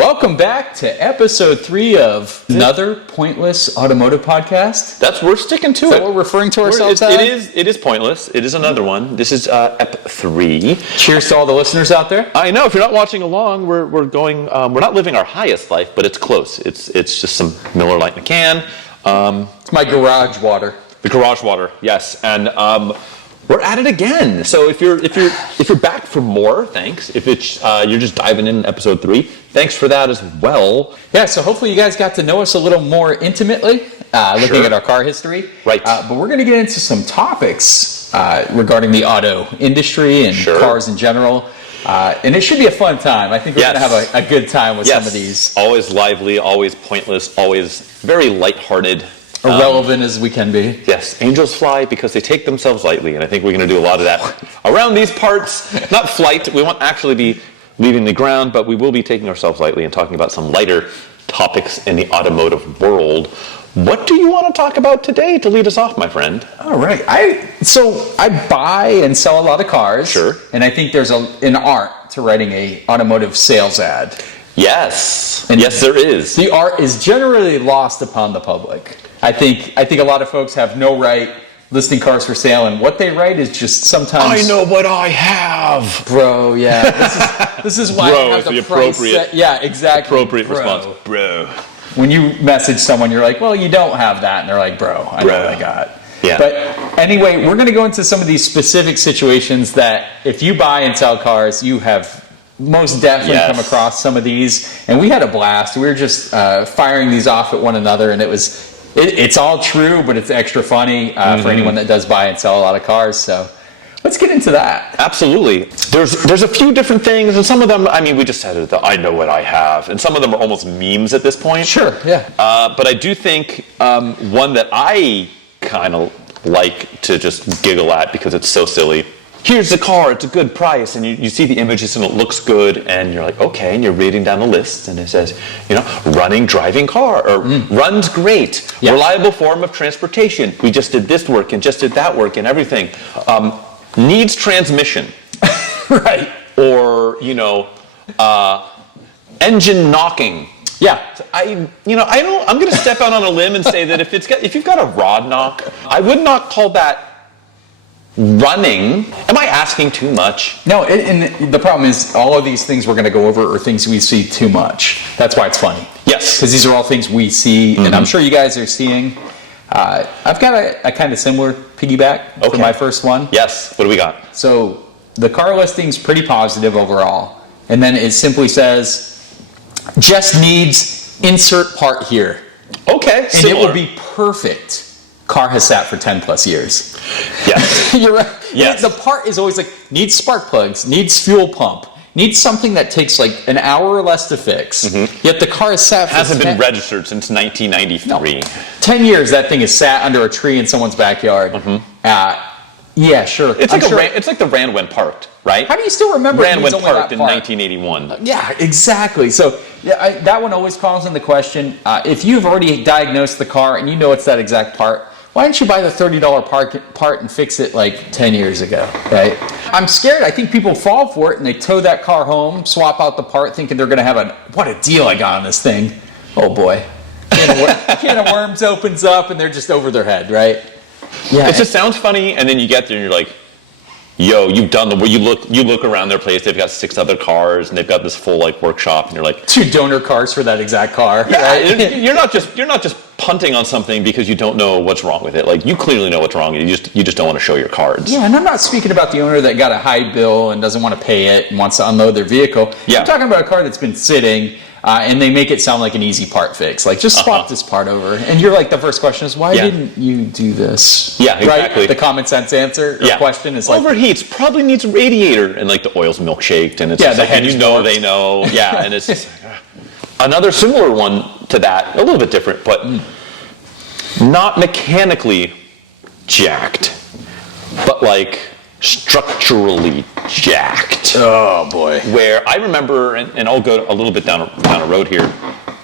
Welcome back to episode 3 of another pointless automotive podcast. We're sticking to Is it. that what we're referring to ourselves as? It is pointless. It is another one. This is Ep 3. Cheers to all the listeners out there. I know if you're not watching along, we're going. We're not living our highest life, but it's close. It's just some Miller Lite in a can. It's my garage water. The garage water, yes, and we're at it again. So if you're back for more, thanks. If it's you're just diving in episode 3, thanks for that as well. Yeah, so hopefully you guys got to know us a little more intimately, looking at our car history. Right. But we're going to get into some topics regarding the auto industry and cars in general. And it should be a fun time. I think we're going to have a good time with some of these. Always lively, always pointless, always very lighthearted. Irrelevant as we can be. Yes, angels fly because they take themselves lightly, and I think we're going to do a lot of that around these parts. Not flight, we won't actually be leaving the ground, but we will be taking ourselves lightly and talking about some lighter topics in the automotive world. What do you want to talk about today to lead us off, my friend? All right. I buy and sell a lot of cars. Sure. And I think there's an art to writing a automotive sales ad. Yes. And yes, there is. The art is generally lost upon the public. I think a lot of folks have no right listing cars for sale, and what they write is just sometimes. I know what I have, bro. Yeah, this is why bro, I have the price set. Yeah, exactly. Appropriate response, bro. When you message someone, you're like, "Well, you don't have that," and they're like, "Bro, I know what I got." Yeah. But anyway, we're going to go into some of these specific situations that if you buy and sell cars, you have most definitely come across some of these, and we had a blast. We were just firing these off at one another, and it's all true, but it's extra funny for anyone that does buy and sell a lot of cars. So let's get into that. Absolutely. There's a few different things, and some of them, I mean, we just said it, I know what I have, and some of them are almost memes at this point. Sure, yeah. But I do think one that I kind of like to just giggle at because it's so silly. Here's the car, it's a good price, and you see the images and it looks good, and you're like, okay, and you're reading down the list, and it says, running, driving car, or runs great, reliable form of transportation. We just did this work and just did that work and everything. Needs transmission. Right. Or, engine knocking. Yeah. I'm going to step out on a limb and say that if you've got a rod knock, I would not call that running. Am I asking too much? No, and the problem is all of these things we're going to go over are things we see too much. That's why it's funny. Yes. Because these are all things we see, and I'm sure you guys are seeing. I've got a kind of similar piggyback for my first one. Yes. What do we got? So the car listing's pretty positive overall, and then it simply says, just needs insert part here. Okay, and it will be perfect. Car has sat for 10 plus years. Yes. You're right. Yes. The part is always like, needs spark plugs, needs fuel pump, needs something that takes like an hour or less to fix. Yet the car has sat for hasn't been registered since 1993. 10 years that thing has sat under a tree in someone's backyard. Yeah, sure. It's like the Rand when parked, right? How do you still remember Rand when parked in 1981? Yeah, exactly. So that one always calls in the question, if you've already diagnosed the car and you know it's that exact part, why didn't you buy the $30 part and fix it like 10 years ago, right? I'm scared. I think people fall for it and they tow that car home, swap out the part thinking they're going to have what a deal I got on this thing. Oh boy. Can of worms opens up and they're just over their head, right? Yeah. It just sounds funny, and then you get there and you're like, yo, you've done you look around their place, they've got 6 other cars and they've got this full workshop, and you're like 2 donor cars for that exact car. Yeah, right? you're not just punting on something because you don't know what's wrong with it. Like, you clearly know what's wrong, you just don't want to show your cards. Yeah, and I'm not speaking about the owner that got a high bill and doesn't want to pay it and wants to unload their vehicle. Yeah. I'm talking about a car that's been sitting and they make it sound like an easy part fix. Like, just swap this part over. And you're like, the first question is, why didn't you do this? Yeah, exactly. Right? The common sense answer or question is like, overheats, probably needs a radiator, and like the oil's milkshaked, and it's just like, and you know they know. Yeah, and it's just another similar one to that, a little bit different, but not mechanically jacked, but like structurally jacked. Oh boy. Where I remember, and I'll go a little bit down a road here,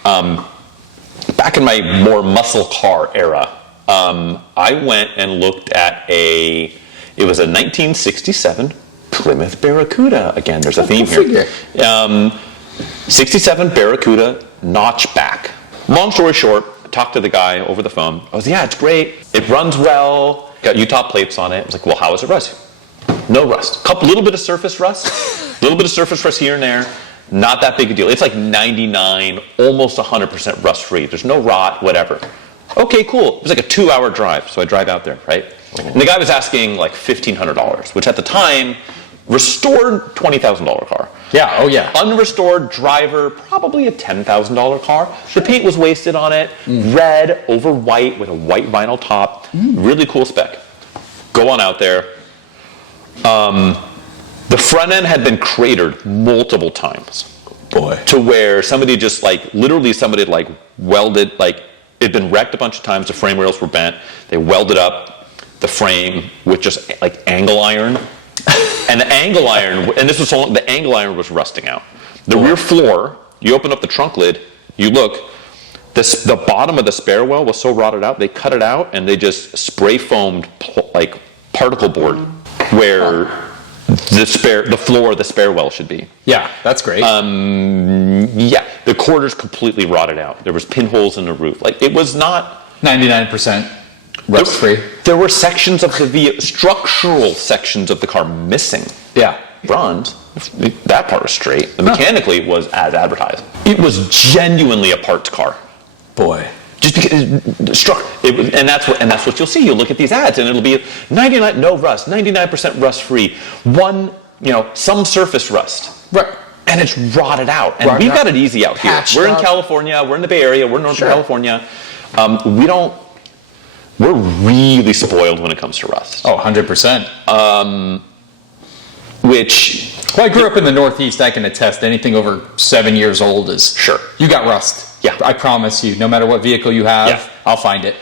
back in my more muscle car era, I went and looked at it was a 1967 Plymouth Barracuda. Again, there's a theme here. 67 Barracuda notchback. Long story short, I talked to the guy over the phone. I was, yeah, it's great. It runs well. Got Utah plates on it. I was like, well, how is it rust? No rust. Little bit of surface rust. Little bit of surface rust here and there. Not that big a deal. It's like 99, almost 100% rust free. There's no rot, whatever. Okay, cool. It was like a 2-hour drive, so I drive out there, right? And the guy was asking like $1,500, which at the time, restored $20,000 car. Yeah, oh yeah. Unrestored driver, probably a $10,000 car. Sure. The paint was wasted on it, red over white with a white vinyl top. Really cool spec. Go on out there. The front end had been cratered multiple times. Boy. To where somebody just like, literally somebody like welded, like it'd been wrecked a bunch of times, the frame rails were bent. They welded up the frame with just like angle iron. And the angle iron, and this was so long, the angle iron was rusting out. The rear floor, you open up the trunk lid, you look, the bottom of the spare well was so rotted out, they cut it out and they just spray foamed like particle board where the floor of the spare well should be. Yeah, that's great. Yeah, the quarters completely rotted out. There was pinholes in the roof. Like it was not 99% rust free. There were sections of the structural sections of the car missing. Yeah. Runs. That part was straight. Mechanically, it was as advertised. It was genuinely a parts car. Boy. Just because and that's what you'll see. You'll look at these ads, and it'll be 99 no rust, 99% rust free, some surface rust. Right. And it's rotted out. And we've got it easy out here. We're in California. We're in the Bay Area. We're in Northern California. We're really spoiled when it comes to rust. Oh, 100%. Well, I grew up in the Northeast. I can attest anything over 7 years old is... Sure. You got rust. Yeah. I promise you. No matter what vehicle you have, I'll find it.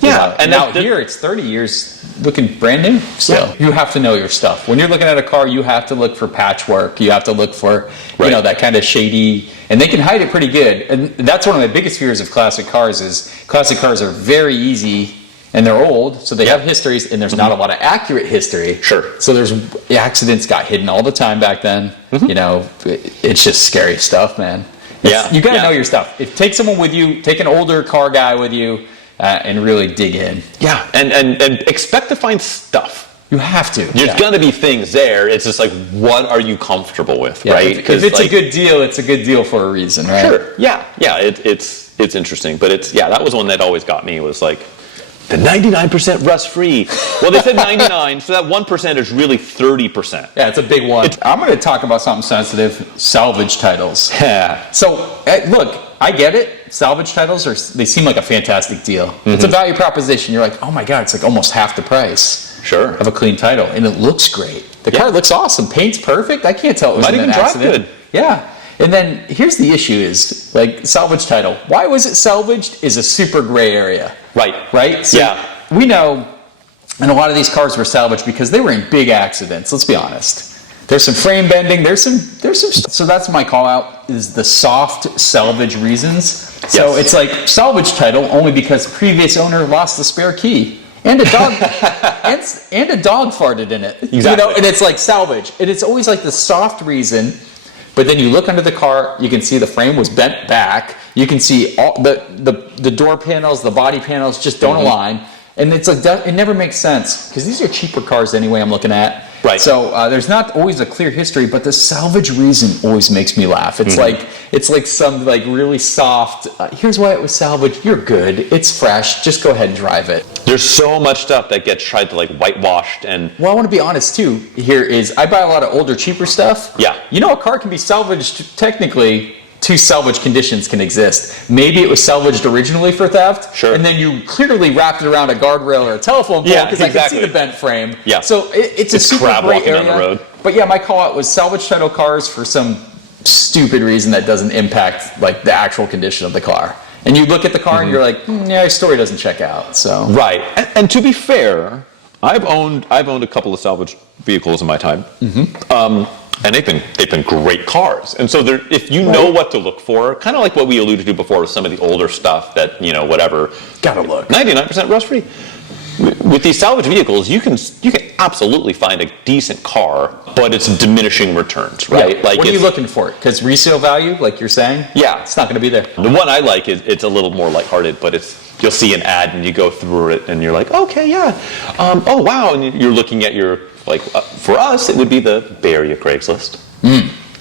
Yeah. And out here, it's 30 years looking brand new still. Yeah. You have to know your stuff. When you're looking at a car, you have to look for patchwork. You have to look for, that kind of shady... And they can hide it pretty good. And that's one of my biggest fears of classic cars is classic cars are very easy... And they're old, so they have histories, and there's not a lot of accurate history. Sure. So the accidents got hidden all the time back then. It's just scary stuff, man. You got to know your stuff. Take someone with you, take an older car guy with you, and really dig in. Yeah, and expect to find stuff. You have to. There's going to be things there. It's just like, what are you comfortable with, right? If it's a good deal, it's a good deal for a reason, right? Sure. Yeah. It's interesting, but that was one that always got me. Was like. The 99% rust-free. Well, they said 99, so that 1% is really 30%. Yeah, it's a big one. I'm going to talk about something sensitive, salvage titles. Yeah. So, look, I get it. Salvage titles, they seem like a fantastic deal. It's a value proposition. You're like, oh my God, it's like almost half the price of a clean title. And it looks great. The car looks awesome. Paint's perfect. I can't tell it was Might even drive good. Yeah. And then here's the issue is, like, salvage title. Why was it salvaged is a super gray area. Right? So we know, and a lot of these cars were salvaged because they were in big accidents, let's be honest. There's some frame bending, there's some, so that's my call out, is the soft salvage reasons. So it's like salvage title only because previous owner lost the spare key. And a dog, and a dog farted in it. Exactly. And it's like salvage. And it's always like the soft reason. But then you look under the car, you can see the frame was bent back. You can see all the door panels, the body panels just don't align. And it's like, it never makes sense because these are cheaper cars anyway I'm looking at. Right. So there's not always a clear history, but the salvage reason always makes me laugh. It's like some like really soft, here's why it was salvaged. You're good. It's fresh. Just go ahead and drive it. There's so much stuff that gets tried to like whitewashed and... Well, I want to be honest too here is I buy a lot of older, cheaper stuff. Yeah. A car can be salvaged technically. Two salvage conditions can exist. Maybe it was salvaged originally for theft. Sure. And then you clearly wrapped it around a guardrail or a telephone pole because I can see the bent frame. Yeah. So it's a super gray area. Down the road. But yeah, my call out was salvage title cars for some stupid reason that doesn't impact like the actual condition of the car. And you look at the car and you're like, your story doesn't check out. So right. And to be fair, I've owned a couple of salvage vehicles in my time. And they've been great cars. And so if you know what to look for, kind of like what we alluded to before with some of the older stuff that, whatever. Gotta look. 99% rust free. with these salvage vehicles, you can absolutely find a decent car, but it's diminishing returns, right? Yeah. What are you looking for? Because resale value, like you're saying, yeah, it's not going to be there. The one I like is it's a little more lighthearted, but you'll see an ad and you go through it and you're like, okay, yeah, oh wow, and you're looking at your for us it would be the Bay Area Craigslist.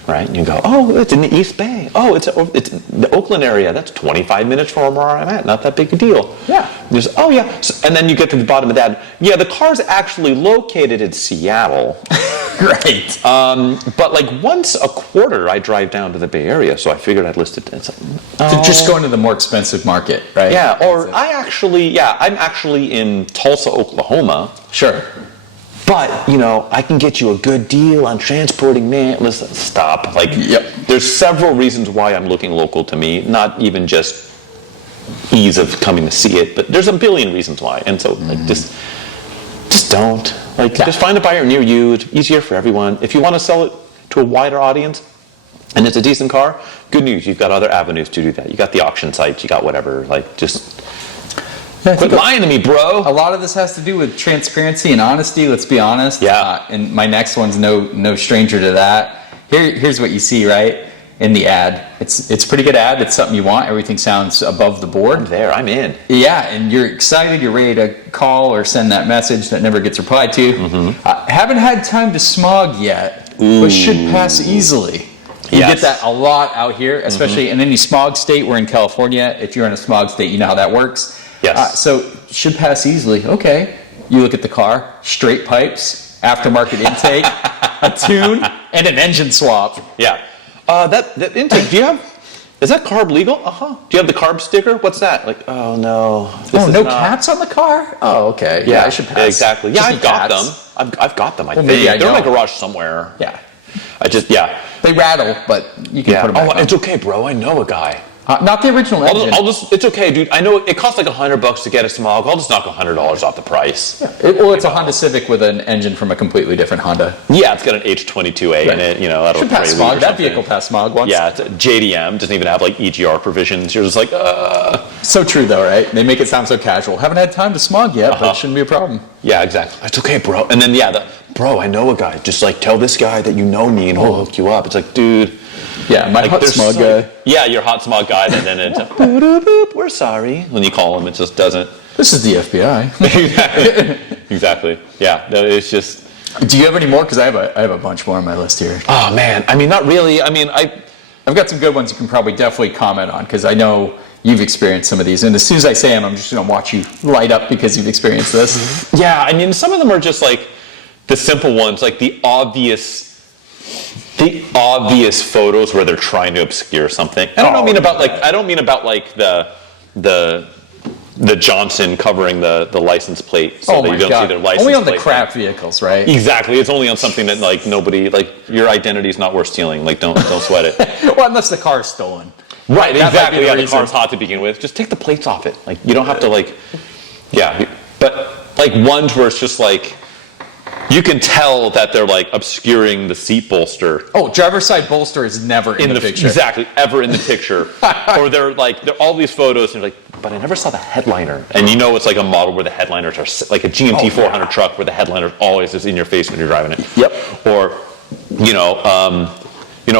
Right, and you go, oh, it's in the East Bay. Oh, it's the Oakland area. That's 25 minutes from where I'm at. Not that big a deal. Yeah. Oh, yeah. So, and then you get to the bottom of that. Yeah, the car's actually located in Seattle. Right. But like once a quarter, I drive down to the Bay Area, so I figured I'd list it. So just go into the more expensive market, right? Yeah. Or I'm actually in Tulsa, Oklahoma. Sure. But, I can get you a good deal on transporting, man. Listen, stop. There's several reasons why I'm looking local to me, not even just ease of coming to see it, but there's a billion reasons why. And so, just don't. Just find a buyer near you. It's easier for everyone. If you want to sell it to a wider audience, and it's a decent car, good news. You've got other avenues to do that. You got the auction sites. You got whatever. Quit lying to me, bro. A lot of this has to do with transparency and honesty. Let's be honest. Yeah. And my next one's no stranger to that. Here's what you see, right, in the ad. It's a pretty good ad. It's something you want. Everything sounds above the board. I'm in. Yeah, and you're excited. You're ready to call or send that message that never gets replied to. Mm-hmm. Haven't had time to smog yet, but should pass easily. You get that a lot out here, especially in any smog state. We're in California. If you're in a smog state, you know how that works. Yes. So should pass easily. Okay. You look at the car, straight pipes, aftermarket intake, a tune, and an engine swap. Yeah. That intake, is that carb legal? Uh-huh. Do you have the carb sticker? What's that? Oh no. No caps on the car? Oh, okay. Yeah, I should pass. Exactly. Yeah, I've got them. I've got them, I think. They're in my garage somewhere. Yeah. They rattle, but you can put them back on. It's okay, bro. I know a guy. Not the original engine. It's okay, dude. I know it costs like $100 to get a smog. I'll just knock $100 off the price. Yeah. It's a Honda Civic with an engine from a completely different Honda. Yeah, it's got an H22A in it. That'll should pass smog. That vehicle passed smog once. Yeah, it's a JDM. Doesn't even have EGR provisions. You're just like, So true though, right? They make it sound so casual. Haven't had time to smog yet, but it shouldn't be a problem. Yeah, exactly. It's okay, bro. And then bro, I know a guy. Just tell this guy that you know me and he'll hook you up. It's like, dude. Yeah, my hot smog guy. Yeah, your hot smog guy, and then it's boop, boop, boop, we're sorry. When you call him, it just doesn't. This is the FBI. Exactly. Yeah, no, it's just. Do you have any more? Because I have a bunch more on my list here. Oh man, not really. I've got some good ones you can probably definitely comment on because I know you've experienced some of these. And as soon as I say them, I'm just going to watch you light up because you've experienced this. Yeah, some of them are just the simple ones, the obvious photos where they're trying to obscure something. And I don't mean about the Johnson covering the license plate so that you don't see their license plate. Only on the crap vehicles, right? Exactly. It's only on something that nobody your identity's not worth stealing. Don't sweat it. Well, unless the car's stolen. Right, exactly. The car's hot to begin with. Just take the plates off it. You don't have to but ones where it's just you can tell that they're obscuring the seat bolster. Oh, driver's side bolster is never in the picture. Exactly, ever in the picture. Or they're all these photos and you're but I never saw the headliner. And it's a model where the headliners are like a GMT 400 truck where the headliner always is in your face when you're driving it. Yep. Or,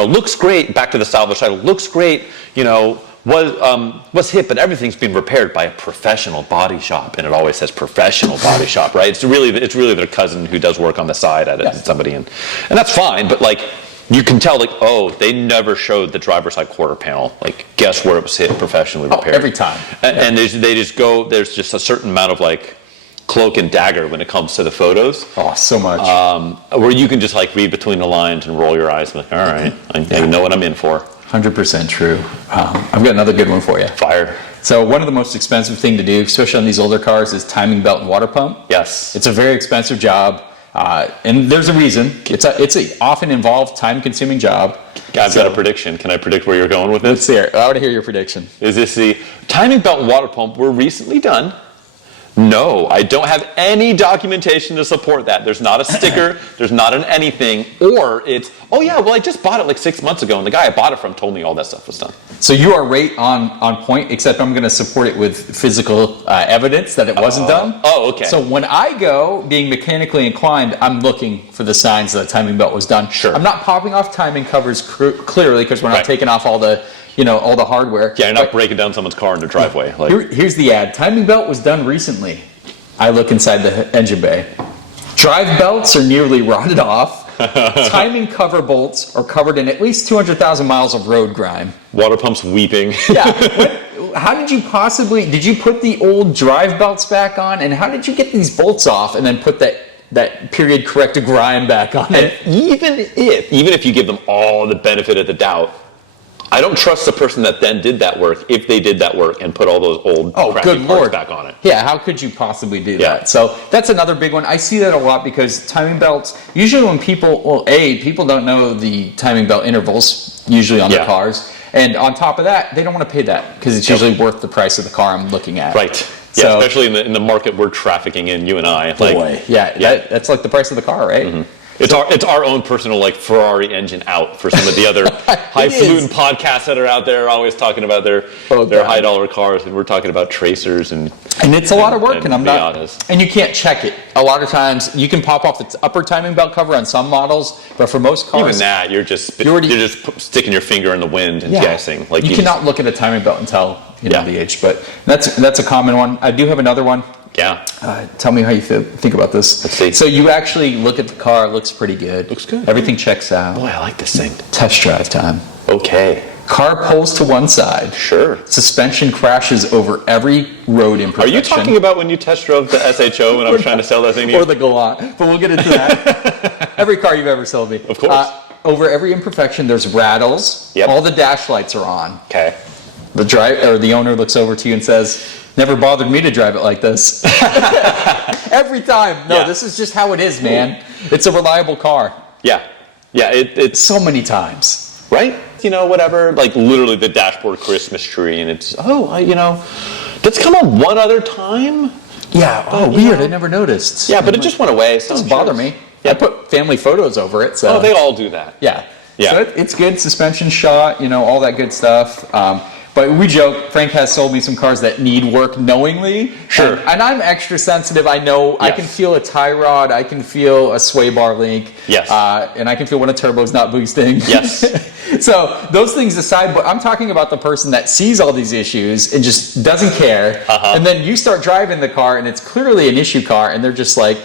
looks great, back to the salvage title, looks great, was hit, but everything's been repaired by a professional body shop, and it always says professional body shop, right? It's really their cousin who does work on the side at somebody, and that's fine. But you can tell, they never showed the driver's side quarter panel. Guess where it was hit, professionally repaired every time. And they just go. There's just a certain amount of cloak and dagger when it comes to the photos. Oh, so much. Where you can just read between the lines and roll your eyes and all right, I know what I'm in for. 100% true. I've got another good one for you. Fire. So one of the most expensive thing to do, especially on these older cars, is timing belt and water pump. Yes. It's a very expensive job, and there's a reason. It's a often involved, time-consuming job. I've got a prediction. Can I predict where you're going with this? Let's hear it. I want to hear your prediction. Is this the timing belt and water pump were recently done? No, I don't have any documentation to support that. There's not a sticker, there's not an anything, or it's, oh yeah, well I just bought it like 6 months ago and the guy I bought it from told me all that stuff was done. So you are right on point, except I'm going to support it with physical evidence that it wasn't done. Oh, okay. So when I go, being mechanically inclined, I'm looking for the signs that the timing belt was done. Sure. I'm not popping off timing covers clearly because we're not taking off all the, all the hardware. Yeah, you're not breaking down someone's car in their driveway. Here's the ad. Timing belt was done recently. I look inside the engine bay. Drive belts are nearly rotted off. Timing cover bolts are covered in at least 200,000 miles of road grime. Water pumps weeping. Yeah. How did you did you put the old drive belts back on? And how did you get these bolts off and then put that period corrected grime back on it? Even if you give them all the benefit of the doubt, I don't trust the person that then did that work if they did that work and put all those old crappy parts back on it. Yeah, how could you possibly do that? So that's another big one. I see that a lot because timing belts, usually when people don't know the timing belt intervals usually on their cars. And on top of that, they don't want to pay that because it's usually worth the price of the car I'm looking at. Right. Yeah, so, especially in the market we're trafficking in, you and I. That's like the price of the car, right? Mm-hmm. It's our own personal Ferrari engine out for some of the other highfalutin podcasts that are out there always talking about their high dollar cars, and we're talking about tracers and it's a lot of work, and I'm not Miatas. And you can't check it. A lot of times you can pop off the upper timing belt cover on some models, but for most cars, even that you're just sticking your finger in the wind and guessing. You cannot look at a timing belt and tell the age. But that's a common one. I do have another one. Yeah. Tell me how you think about this. Let's see. So you actually look at the car, it looks pretty good. Looks good. Everything checks out. Boy, I like this thing. Test drive time. Okay. Car pulls to one side. Sure. Suspension crashes over every road imperfection. Are you talking about when you test drove the SHO when I was trying to sell that thing to you? Or the Galant, but we'll get into that. Every car you've ever sold me. Of course. Over every imperfection, there's rattles. Yep. All the dash lights are on. Okay. The owner looks over to you and says, "Never bothered me to drive it like this." Every time. No, this is just how it is, man. It's a reliable car. Yeah. Yeah, it's so many times. Right? Whatever, literally the dashboard Christmas tree, and it's, that's come on one other time? Yeah, weird, I never noticed. Yeah, but it just went away. So it doesn't bother me. Yeah. I put family photos over it, so. Oh, they all do that. Yeah. Yeah. So it's good, suspension shot, all that good stuff. But we joke, Frank has sold me some cars that need work knowingly. Sure. And I'm extra sensitive. I know I can feel a tie rod. I can feel a sway bar link. Yes. And I can feel when a turbo's not boosting. Yes. So those things aside, but I'm talking about the person that sees all these issues and just doesn't care. And then you start driving the car and it's clearly an issue car and they're just like,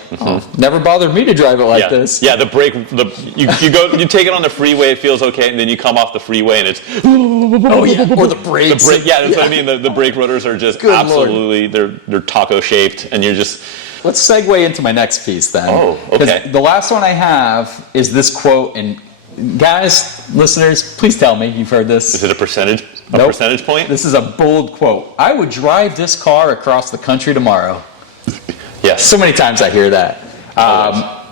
never bothered me to drive it like this. Yeah, the brake, you take it on the freeway, it feels okay, and then you come off the freeway and it's, or the brakes. That's what I mean. The brake rotors are just absolutely, they're taco shaped, and you're just. Let's segue into my next piece then. Oh, okay. The last one I have is this quote, and guys, listeners, please tell me you've heard this. Is it a percentage? Nope. Percentage point? This is a bold quote. "I would drive this car across the country tomorrow." Yes. So many times I hear that.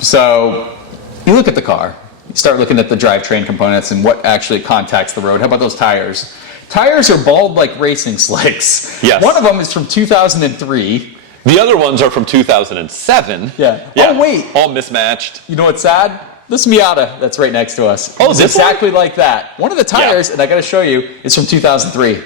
So you look at the car, you start looking at the drivetrain components and what actually contacts the road. How about those tires? Tires are bald like racing slicks. Yes. One of them is from 2003. The other ones are from 2007. Yeah. Yeah. Oh, wait. All mismatched. You know what's sad? This Miata that's right next to us. Oh, it's this exactly like that. One of the tires, and I got to show you, is from 2003.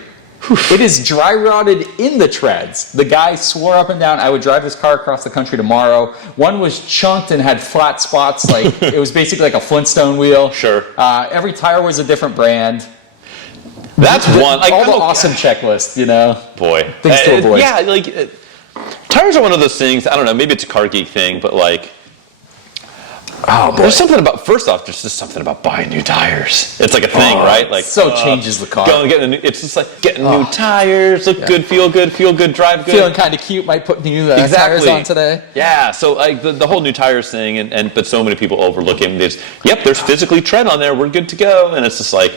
It is dry rotted in the treads. The guy swore up and down, "I would drive this car across the country tomorrow." One was chunked and had flat spots, like it was basically like a Flintstone wheel. Sure. Every tire was a different brand. That's one. All the awesome checklist, Boy. Things to avoid. Yeah, tires are one of those things, I don't know, maybe it's a car geek thing, but oh boy. There's something about, first off, there's just something about buying new tires. It's like a thing, right? Changes the car. It's just like getting new tires, look good, feel good, drive good. Feeling kind of cute, might put new tires on today. Yeah, so the whole new tires thing, but so many people overlook it. There's physically tread on there, we're good to go. And it's just like,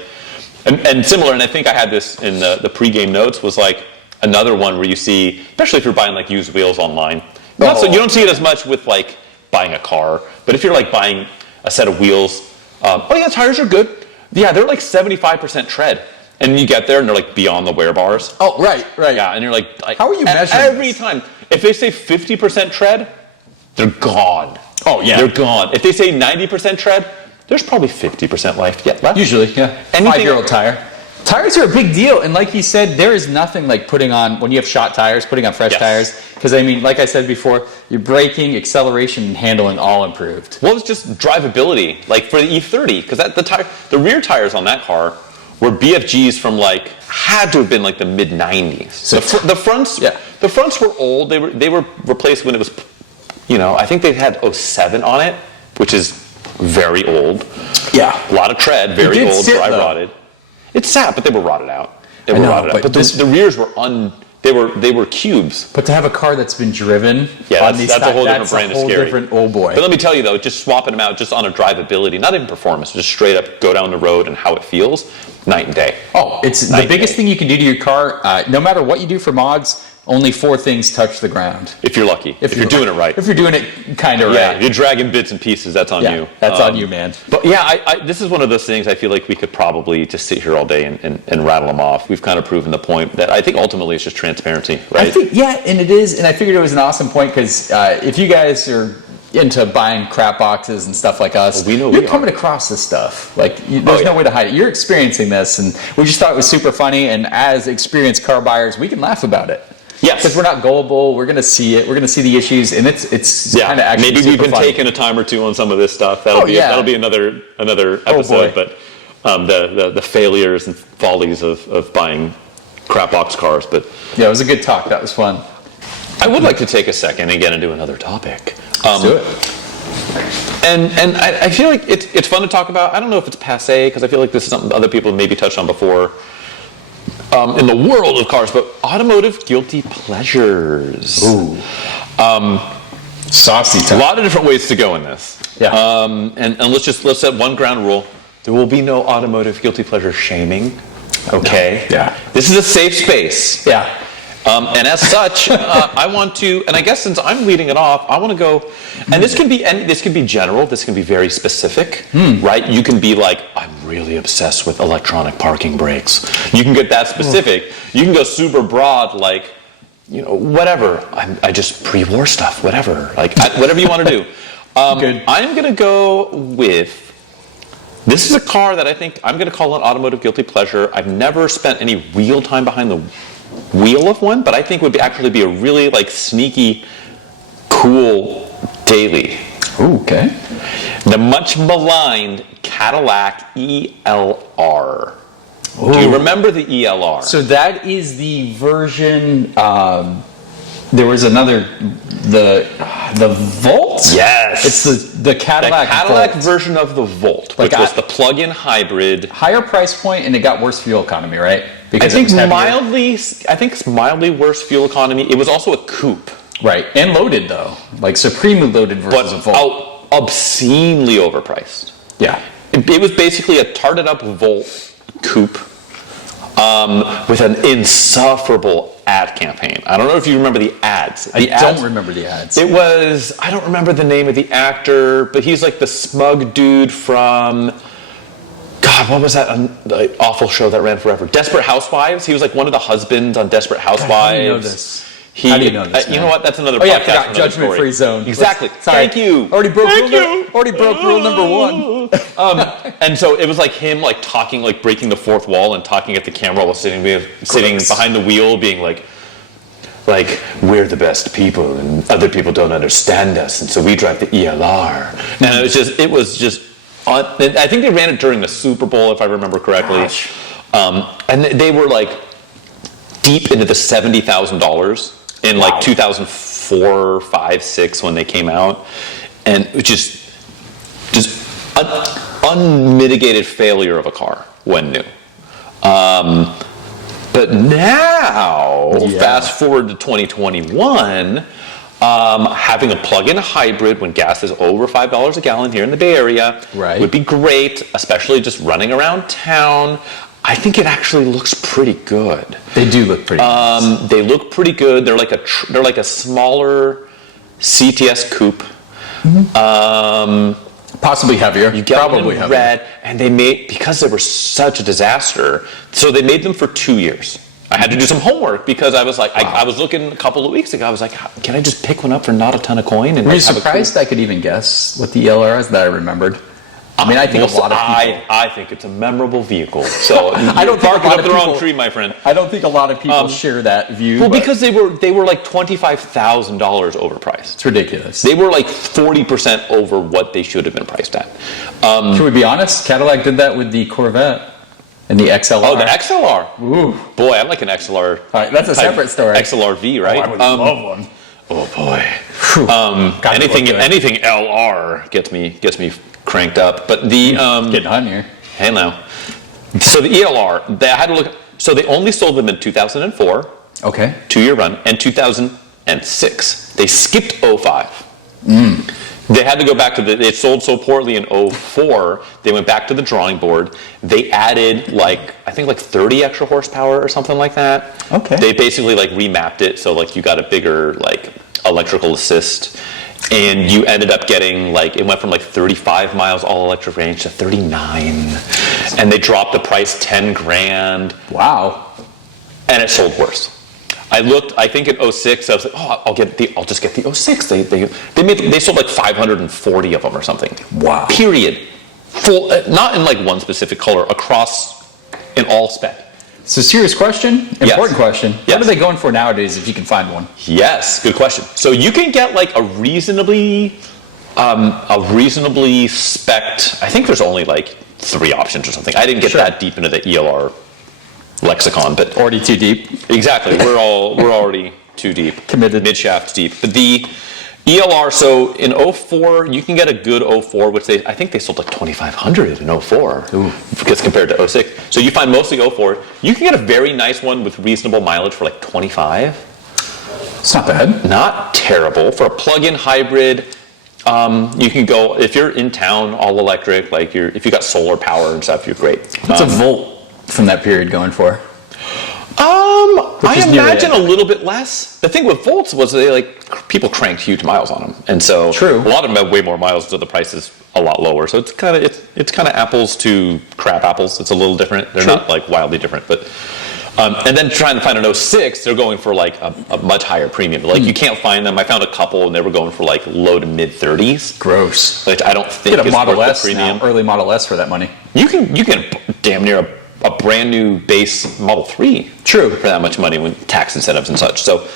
and similar, and I think I had this in the pregame notes, was like another one where you see, especially if you're buying used wheels online. So you don't see it as much with buying a car, but if you're buying a set of wheels, tires are good. Yeah, they're 75% tread. And you get there and they're beyond the wear bars. Oh, right. Yeah, and you're how are you measuring every this? time? If they say 50% tread, they're gone. Oh, yeah. They're gone. If they say 90% tread, there's probably 50% life yet left. Usually, yeah. Anything- 5-year-old tire. Tires are a big deal, and like you said, there is nothing like putting on, when you have shot tires, putting on fresh Yes. tires. Because, I mean, like I said before, your braking, acceleration, and handling all improved. Well, it's just drivability, like for the E30, because the rear tires on that car were BFGs from like, had to have been like the mid 90s. So the fronts, yeah. the fronts were old. They were replaced when it was, I think they had 07 on it, which is very old. Yeah. A lot of tread, very did old, sit, dry though. rotted. It sat, but they were rotted out. They were know, rotted out. but But the rears were they were cubes. But to have a car that's been driven Yeah, on these that's a whole different that's brand a of whole scary. different old boy. But let me tell you though, just swapping them out just on a drivability, not even performance, just straight up go down the road and how it feels, night and day. Oh, it's the biggest thing you can do to your car. No matter what you do for mods, only 4 things touch the ground. If you're lucky. If you're doing it right. If you're doing it kind of Yeah, right. if you're dragging bits and pieces, that's on you. That's on you, man. But yeah, this is one of those things I feel like we could probably just sit here all day and rattle them off. We've kind of proven the point that I think ultimately it's just transparency, right? I think, yeah, and it is, and I figured it was an awesome point because if you guys are into buying crap boxes and stuff like us, we know you're we are. coming across this stuff. Like, there's no way to hide it. You're experiencing this, and we just thought it was super funny, and as experienced car buyers, we can laugh about it. Yes. Because we're not gullible. We're going to see it. We're going to see the issues, and it's kind of actually maybe we've super been funny. taking a time or two on some of this stuff. That'll be another episode. boy. But the failures and follies of buying crap box cars. But Yeah, it was a good talk. That was fun. I would like to take a second and get into another topic. Let's do it. And I feel like it's fun to talk about. I don't know if it's passé because I feel like this is something other people maybe touched on before. In the world of cars, but automotive guilty pleasures. Ooh. Saucy A time. lot of different ways to go in this. Yeah. And let's set one ground rule. There will be no automotive guilty pleasure shaming. Okay. No. Yeah. This is a safe space. Yeah. And as such, I want to, and I guess since I'm leading it off, I want to go, and this can be general, this can be very specific, right? You can be like, I'm really obsessed with electronic parking brakes. You can get that specific. You can go super broad, like, whatever. I just pre-war stuff, whatever. Like, whatever you want to do. Good. I'm going to go with, this is a car that I think I'm going to call an automotive guilty pleasure. I've never spent any real time behind the wheel of one, but I think would actually be a really like sneaky, cool daily. Ooh, okay. The much maligned Cadillac ELR. Do you remember the ELR? So that is the version. There was another, the Volt. Yes. It's the Cadillac. the Cadillac Volt. version of the Volt, which was the plug-in hybrid. Higher price point, and it got worse fuel economy, right? I think it was heavier. it's mildly worse fuel economy. It was also a coupe, Right, and loaded though, like supremely loaded versus a but Volt. obscenely overpriced. Yeah. It was basically a tarted up Volt coupe with an insufferable ad campaign. I don't know if you remember the ads. I don't remember the ads. It was, I don't remember the name of the actor, but he's like the smug dude from, God, what was that awful show that ran forever? Desperate Housewives. He was like one of the husbands on Desperate Housewives. How do you know this? How do you know this, You man? know what? That's another Oh yeah, podcast. I forgot. another Judgment story. free zone. Exactly. Sorry. Thank you. Already broke rule number 1. And so it was like him like talking, like breaking the fourth wall and talking at the camera while sitting behind the wheel, being like we're the best people and other people don't understand us, and so we drive the ELR. And it was just I think they ran it during the Super Bowl, if I remember correctly. Gosh. And they were like deep into the $70,000 in like 2004, 5, 6 when they came out, and it just unmitigated failure of a car when new. But now, fast forward to 2021, having a plug-in hybrid when gas is over $5 a gallon here in the Bay Area would be great, especially just running around town. I think it actually looks pretty good. They do look pretty nice. They look pretty good. They're like a smaller CTS coupe. Possibly heavier. You get Probably them in heavier. red, and they made, because they were such a disaster, so they made them for 2 years. I had to do some homework because I was like, I was looking a couple of weeks ago. I was like, can I just pick one up for not a ton of coin? And Were you surprised I could even guess what the ELR is that I remembered? I mean, I think a lot of people. I think it's a memorable vehicle. So I don't think barking up the wrong tree, my friend. I don't think a lot of people share that view. Well, because they were like $25,000 overpriced. It's ridiculous. They were like 40% over what they should have been priced at. Can we be honest? Cadillac did that with the Corvette and the XLR. Oh, the XLR. Ooh. Boy, I like an XLR. All right, that's a separate story. XLR-V, right? Oh, I would love one. Oh boy. Anything LR gets me cranked up. But the getting hot here. Hey now. So the ELR, they had to look. So they only sold them in 2004. Okay. 2-year run, and 2006. They skipped 05. They had to go back to they sold so poorly in 04, they went back to the drawing board. They added I think 30 extra horsepower or something like that. Okay. They basically remapped it so you got a bigger electrical assist, and you ended up getting it went from 35 miles all electric range to 39, and they dropped the price 10 grand. Wow. And it sold worse. I looked. I think in 06, I was like, "Oh, I'll just get the 06." They sold 540 of them or something. Wow. Period. Full, not in one specific color, across in all spec. It's a serious question, important question. Yes. What are they going for nowadays if you can find one? Yes, good question. So you can get a reasonably spec'd. I think there's only 3 options or something. I didn't get that deep into the ELR lexicon, but Already too deep. exactly, we're already too deep, Committed. mid-shaft deep. But the ELR, so in 04, you can get a good 04, which I think they sold 2,500 in 04, because compared to 06. So you find mostly 04. You can get a very nice one with reasonable mileage for 25. It's not bad. Not terrible for a plug-in hybrid. You can go if you're in town, all electric. If you got solar power and stuff, you're great. What's a Volt from that period going for? I imagine a little bit less. The thing with Volts was people cranked huge miles on them, and so True. a lot of them have way more miles, so the price is a lot lower. So it's kind of apples to crab apples. It's a little different. They're not wildly different, but and then trying to find an 06, they're going for a much higher premium. You can't find them. I found a couple, and they were going for low to mid 30s. Gross. I don't think Get a it's Model worth S the premium. now, early Model S for that money. You can damn near a brand new base Model 3 True. for that much money with tax incentives and such. So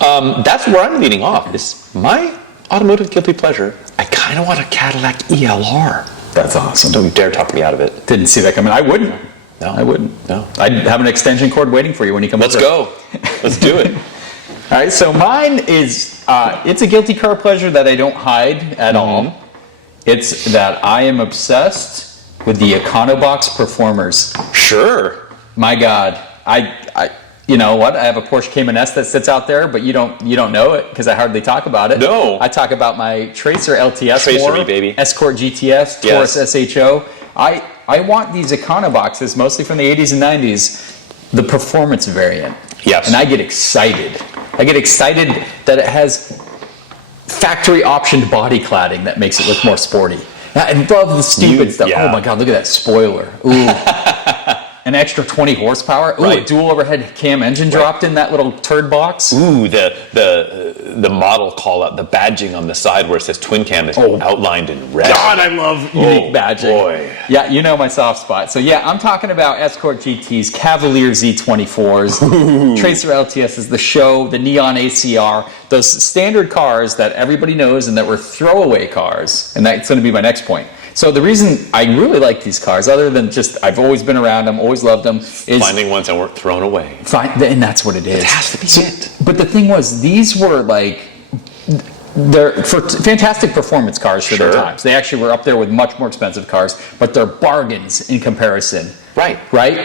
that's where I'm leading off. Is my automotive guilty pleasure. I kind of want a Cadillac ELR. That's awesome. Don't you dare talk me out of it. Didn't see that coming. I wouldn't. No. I wouldn't. No. I'd have an extension cord waiting for you when you come Let's over. go. Let's do it. All right, so mine is, it's a guilty car pleasure that I don't hide at all. It's that I am obsessed with the Econobox Performers. Sure. My God, I you know what? I have a Porsche Cayman S that sits out there, but you don't know it because I hardly talk about it. No. I talk about my Tracer LTS Tracer more, me, baby. Escort GTS, Taurus SHO. I want these Econoboxes, mostly from the 80s and 90s, the performance variant. Yes. And I get excited. I get excited that it has factory optioned body cladding that makes it look more sporty. I love the stupid stuff. Yeah. Oh my God, look at that spoiler. Ooh. An extra 20 horsepower. Ooh, Right. a dual overhead cam engine dropped in that little turd box. Ooh, the model call out, the badging on the side where it says twin cam is outlined in red. God, I love unique badging. Boy. Yeah, you know my soft spot. So yeah, I'm talking about Escort GTs, Cavalier Z24s, Tracer LTSs, the Show, the Neon ACR, those standard cars that everybody knows and that were throwaway cars. And that's going to be my next point. So the reason I really like these cars, other than just I've always been around them, always loved them, is Finding ones that weren't thrown away. and that's what it is. It has to be it. But the thing was, these were they're for fantastic performance cars for their Sure. times. They actually were up there with much more expensive cars, but they're bargains in comparison. Right. Right?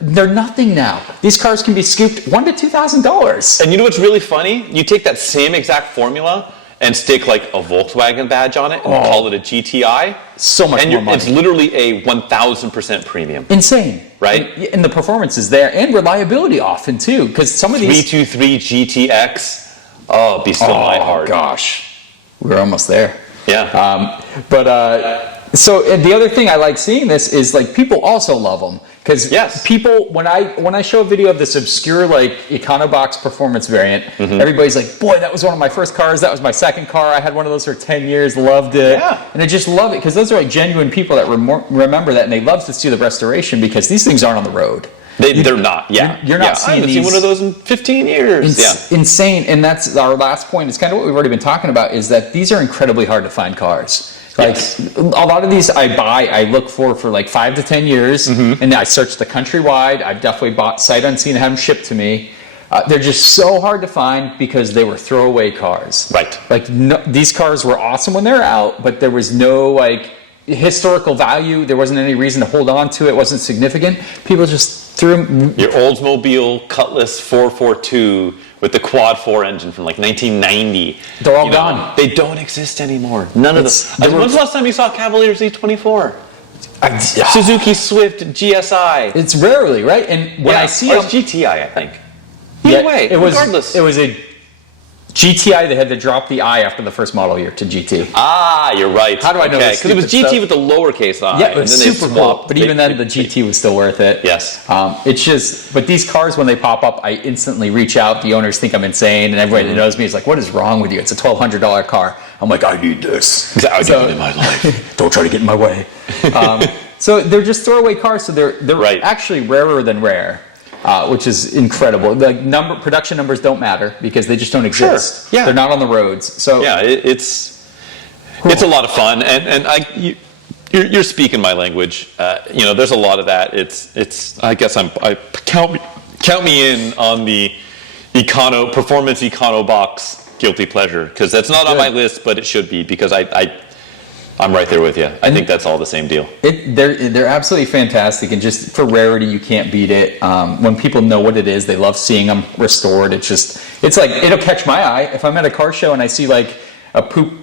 They're nothing now. These cars can be scooped $1,000 to $2,000. And you know what's really funny? You take that same exact formula and stick a Volkswagen badge on it and call it a GTI. So much more money. It's literally a 1,000% premium. Insane. Right? And the performance is there, and reliability often too, because some of these 323 GTX. Oh, be still my heart. Oh gosh, we're almost there. Yeah. So the other thing I like seeing this is people also love them Because Yes. people, when I show a video of this obscure like Econobox performance variant, everybody's like, boy, that was one of my first cars. That was my second car. I had one of those for 10 years, loved it. Yeah. And I just love it because those are like genuine people that remember that, and they love to see the restoration because these things aren't on the road. They're not. Yeah. You're not seeing I haven't these. seen one of those in 15 years. Insane. And that's our last point. It's kind of what we've already been talking about, is that these are incredibly hard to find cars. Like a lot of these I look for like 5 to 10 years, and I search the countrywide. I've definitely bought sight unseen and have them shipped to me. They're just so hard to find because they were throwaway cars. Right. Like these cars were awesome when they're out, but there was no like historical value. There wasn't any reason to hold on to it. It wasn't significant. People just threw them. Your Oldsmobile Cutlass 442 with the quad 4 engine from like 1990. They're all gone. They don't exist anymore. None of them. When's the last time you saw a Cavalier Z24? Suzuki Swift GSI. It's rarely, right? And when I see or them, it's GTI, I think. Either way, regardless. It was a GTI. They had to drop the I after the first model year to GT. Ah, you're right. How do I know this? Because it was GT with the lowercase I. Yeah, it was and then super cool. But even then, the GT was still worth it. Yes. It's just, but these cars, when they pop up, I instantly reach out. The owners think I'm insane, and everybody that knows me is like, "What is wrong with you? It's a $1,200 car." I'm like, "I need this. I do it in my life. Don't try to get in my way." So they're just throwaway cars. So they're Right. actually rarer than rare. Which is incredible. The production numbers don't matter because they just don't exist. Sure. Yeah. They're not on the roads. So Yeah, it's a lot of fun, and you're speaking my language. There's a lot of that. I guess count me in on the performance Econobox guilty pleasure, because that's not on my list, but it should be, because I'm right there with you. I think that's all the same deal. They're absolutely fantastic, and just for rarity, you can't beat it. When people know what it is, they love seeing them restored. It's like, it'll catch my eye if I'm at a car show and I see like a poop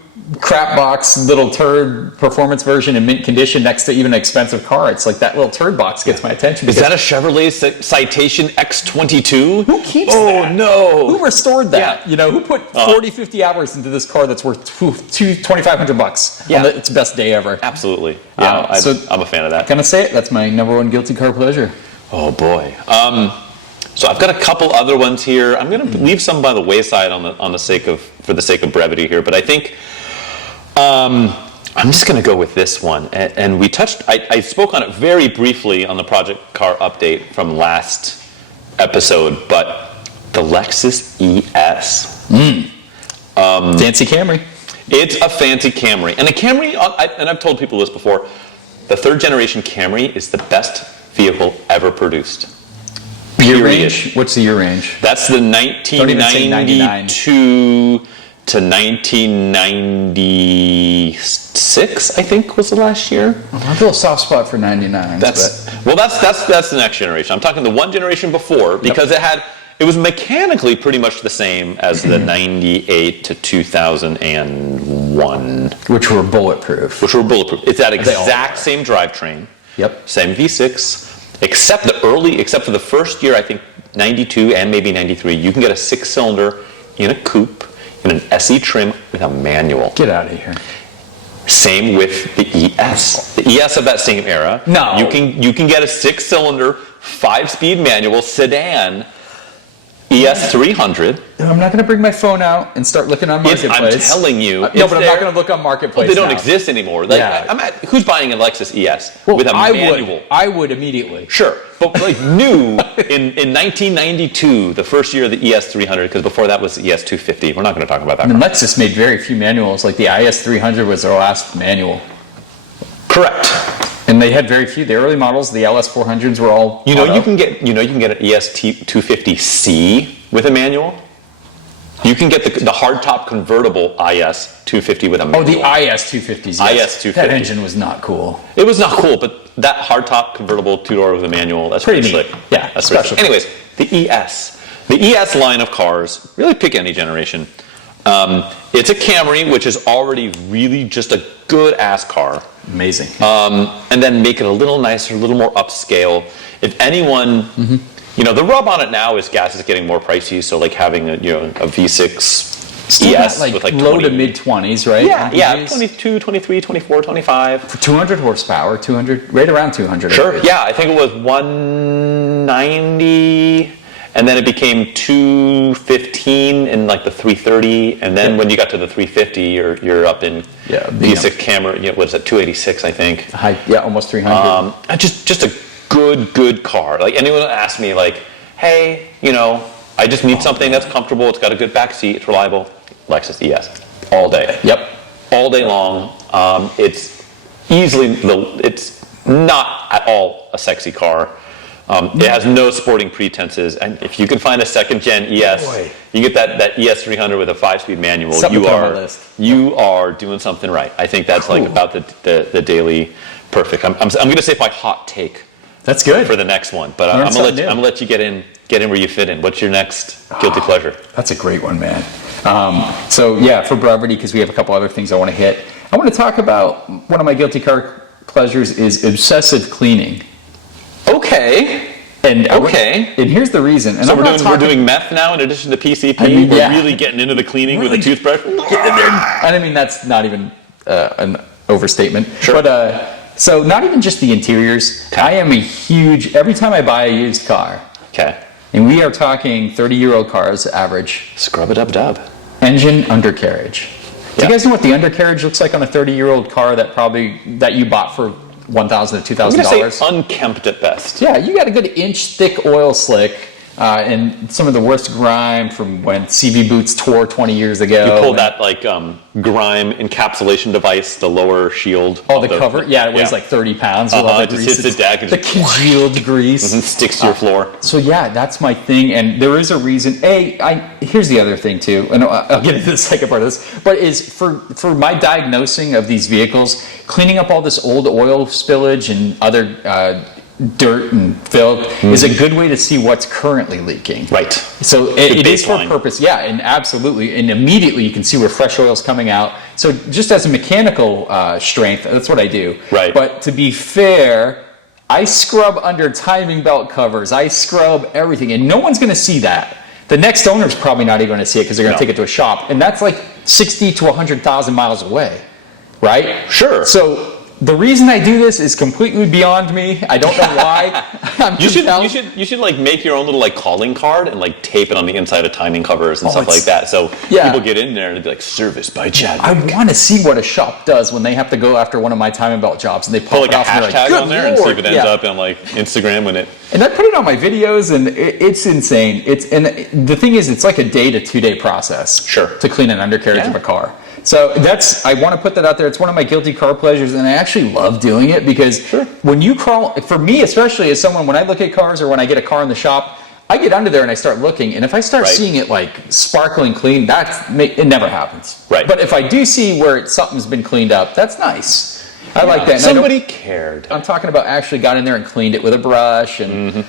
crap box little turd performance version in mint condition next to even an expensive car. It's like that little turd box gets my attention. Is that a Chevrolet Citation X22? Who keeps that? Oh no! Who restored that? Yeah. Who put 40, 50 hours into this car that's worth $2,500 on its best day ever? Absolutely. Yeah, I'm a fan of that. Gonna say it. That's my number one guilty car pleasure. Oh boy. So I've got a couple other ones here. I'm going to leave some by the wayside for the sake of brevity here, but I think I'm just going to go with this one. And I spoke on it very briefly on the Project Car update from last episode, but the Lexus ES. Fancy Camry. It's a fancy Camry. And a Camry, and I've told people this before, the third generation Camry is the best vehicle ever produced. Year range? What's the year range? That's the 1992 to 1996, I think, was the last year. I have a little soft spot for 99. That's the next generation. I'm talking the one generation before, because it was mechanically pretty much the same as the 98 to 2001. Which were bulletproof. It's that exact same drivetrain. Yep. Same V6. Except for the first year, I think 92 and maybe 93, you can get a 6-cylinder in a coupe in an SE trim with a manual. Get out of here. Same with the ES. The ES of that same era. No. You can get a 6-cylinder, 5-speed manual sedan ES 300. I'm not going to bring my phone out and start looking on Marketplace. I'm telling you. No, but I'm not going to look on Marketplace. They don't exist anymore. Who's buying a Lexus ES with a manual? I would immediately. Sure, but like new in 1992, the first year of the ES 300, because before that was the ES 250. We're not going to talk about that. I mean, Lexus made very few manuals. Like the IS 300 was their last manual. Correct. And they had very few. The early models, the LS 400s, were all. You can get an ES 250C with a manual. You can get the hardtop convertible IS 250 with a manual. Oh, the IS 250s. Yes. IS 250. That engine was not cool. It was not cool, but that hardtop convertible 2-door with a manual, that's pretty slick. Yeah, that's special. Anyways, the ES. The ES line of cars, really pick any generation. It's a Camry, which is already really just a good-ass car. Amazing. And then make it a little nicer, a little more upscale. If anyone, the rub on it now is gas is getting more pricey, so like having a V6 Still ES got, with like low 20, to mid 20s, right? Yeah, MPGs? 22, 23, 24, 25. For 200 horsepower, 200, right around 200. Sure. Yeah, I think it was 190, and then it became 215 in like the 330, and then when you got to the 350, you're up in V6 camera. What is it? 286, I think. Almost 300. Just a good car. Like anyone asks me, like, hey, I just need something that's comfortable. It's got a good back seat. It's reliable. Lexus ES, all day. Yep. All day long. It's it's not at all a sexy car. It has no sporting pretenses, and if you can find a second-gen ES, you get that ES 300 with a 5-speed manual. You are doing something right. I think that's like about the daily perfect. I'm going to save my hot take. That's good for the next one, but I'm gonna let you get in where you fit in. What's your next guilty pleasure? That's a great one, man. For brevity, because we have a couple other things I want to hit, I want to talk about one of my guilty car pleasures is obsessive cleaning. Okay. And here's the reason. And so we're doing meth now in addition to PCP. We're really getting into the cleaning with a toothbrush. And I mean that's not even an overstatement. Sure. But so not even just the interiors. Okay. I am a huge. Every time I buy a used car. Okay. And we are talking 30-year-old cars average. Scrub it up, dub. Engine undercarriage. Do you guys know what the undercarriage looks like on a 30-year-old car that you bought for $1,000 to $2,000? I'm going to say unkempt at best. Yeah, you got a good inch thick oil slick and some of the worst grime from when CV boots tore 20 years ago. You pulled that grime encapsulation device, the lower shield. Oh, the cover? Yeah, it weighs like 30 pounds. It just hits the deck. The congealed grease. And sticks to your floor. So yeah, that's my thing. And there is a reason. Here's the other thing too, and I'll get into the second part of this, but is for my diagnosing of these vehicles, cleaning up all this old oil spillage and other dirt and filth is a good way to see what's currently leaking. Right. So it is for a purpose. Yeah, and absolutely. And immediately you can see where fresh oil's coming out. So just as a mechanical strength, that's what I do. Right. But to be fair, I scrub under timing belt covers. I scrub everything. And no one's going to see that. The next owner's probably not even going to see it because they're going to take it to a shop. And that's like 60 to 100,000 miles away. Right? Sure. So the reason I do this is completely beyond me. I don't know why. You should like make your own little like calling card and like tape it on the inside of timing covers and stuff like that. So people get in there and be like, serviced by Chadwick. I want to see what a shop does when they have to go after one of my timing belt jobs and they put like a hashtag on there and see if it ends up on like Instagram when it. And I put it on my videos and it's insane. And the thing is, it's like a 1 to 2 day process. Sure. To clean an undercarriage of a car. So I want to put that out there. It's one of my guilty car pleasures, and I actually love doing it because when you crawl, for me especially as someone, when I look at cars or when I get a car in the shop, I get under there and I start looking, and if I start seeing it like sparkling clean, it never happens. Right. But if I do see where something's been cleaned up, that's nice. I like that. And somebody cared. I'm talking about actually got in there and cleaned it with a brush and.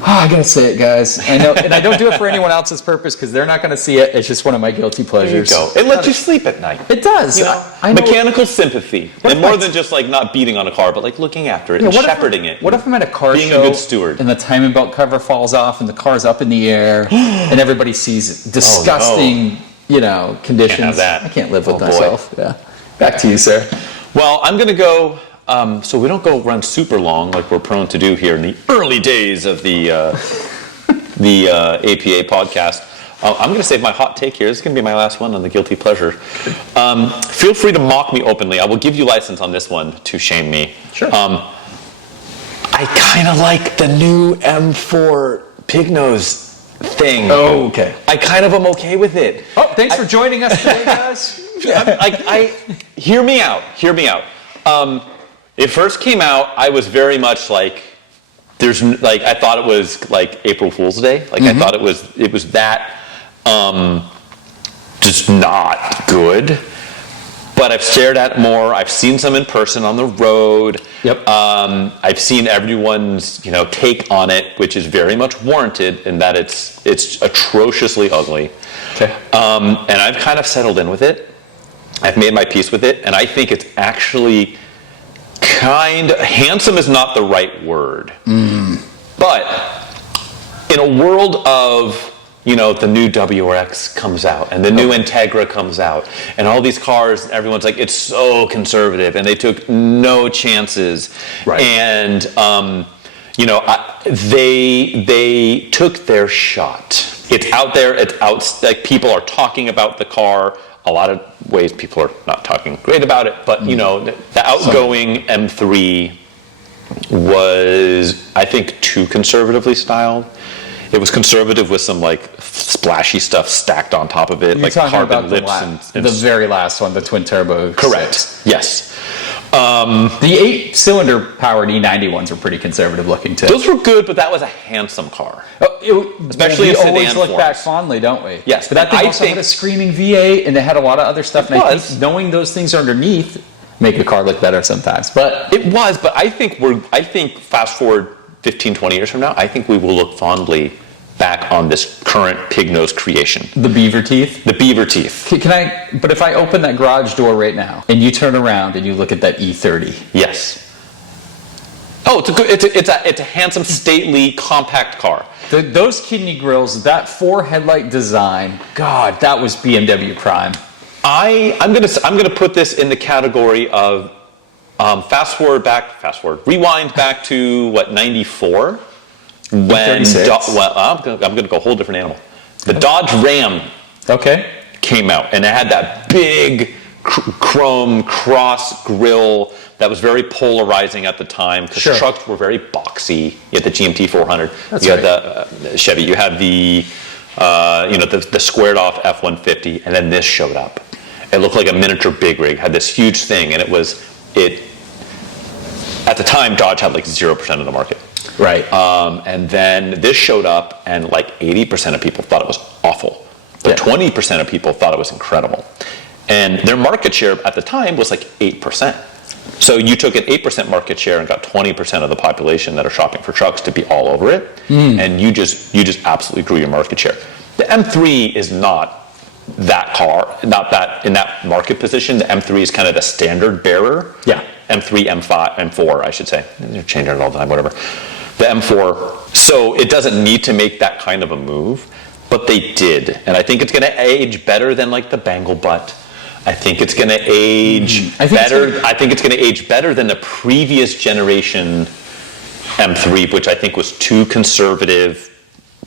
I gotta say it, guys. I know, and I don't do it for anyone else's purpose because they're not gonna see it. It's just one of my guilty pleasures. There you go. It lets you sleep at night. It does. I know. Mechanical sympathy, and more than just like not beating on a car, but like looking after it and shepherding it. What if I'm at a car being show, a good steward, and the timing belt cover falls off, and the car's up in the air, and everybody sees it? Disgusting, conditions. Can't have that. I can't live with myself. Yeah. Back to you, sir. Well, I'm gonna go. So we don't go run super long like we're prone to do here in the early days of the APA podcast. I'm going to save my hot take here. This is going to be my last one on the guilty pleasure. Feel free to mock me openly. I will give you license on this one to shame me. Sure. I kind of like the new M4 pig nose thing. Oh, okay. I kind of am okay with it. Oh, thanks for joining us today, guys. Hear me out. It first came out, I was very much like, I thought it was like April Fool's Day. I thought it was that just not good. But I've stared at more. I've seen some in person on the road. Yep. I've seen everyone's take on it, which is very much warranted in that it's atrociously ugly. Okay. And I've kind of settled in with it. I've made my peace with it, and I think it's actually handsome is not the right word, but in a world of the new WRX comes out and the new Integra comes out and all these cars, everyone's like, it's so conservative, and they took no chances. Right. And they took their shot. It's out there. It's out. Like, people are talking about the car. A lot of ways people are not talking great about it, but the outgoing M3 was, I think, too conservatively styled. It was conservative with some like splashy stuff stacked on top of it, You're like talking carbon about lips and the very last one, the twin turbo. correct. 6. Yes. The 8-cylinder powered E90 ones were pretty conservative looking too. Those were good, but that was a handsome car. Especially we in sedan always look back forms. fondly, don't we? Yes, but that thing I also think- had a screaming V8 and it had a lot of other stuff. And I think knowing those things are underneath make a car look better sometimes. But It was, but I think fast forward 15, 20 years from now, I think we will look fondly back on this current pig-nosed creation. the beaver teeth. The beaver teeth. But if I open that garage door right now and you turn around and you look at that E30, Yes. Oh, it's a handsome, stately, compact car. those kidney grills, that 4 headlight design, God, that was BMW prime. I'm gonna put this in the category of rewind back to what, 94, when 36. I'm gonna go a whole different animal. The Dodge Ram Okay. came out, and it had that big chrome cross grille that was very polarizing at the time, because Sure. trucks were very boxy. You had the GMT 400, That's you had right. the Chevy, you had the the squared off F-150, and then this showed up. It looked like a miniature big rig, had this huge thing, and it at the time Dodge had like 0% of the market. Right. And then this showed up, and like 80% of people thought it was awful, but 20% of people thought it was incredible. And their market share at the time was like 8%. So you took an 8% market share and got 20% of the population that are shopping for trucks to be all over it, and you just absolutely grew your market share. The M3 is not that car, not that in that market position. The M3 is kind of the standard bearer. Yeah. M3, M5, M4, I should say. They're changing it all the time, whatever. The M4. So it doesn't need to make that kind of a move, but they did. And I think it's going to age better than like the Bangle Butt. I think it's going to age better. I think it's going to age better than the previous generation M3, which I think was too conservative,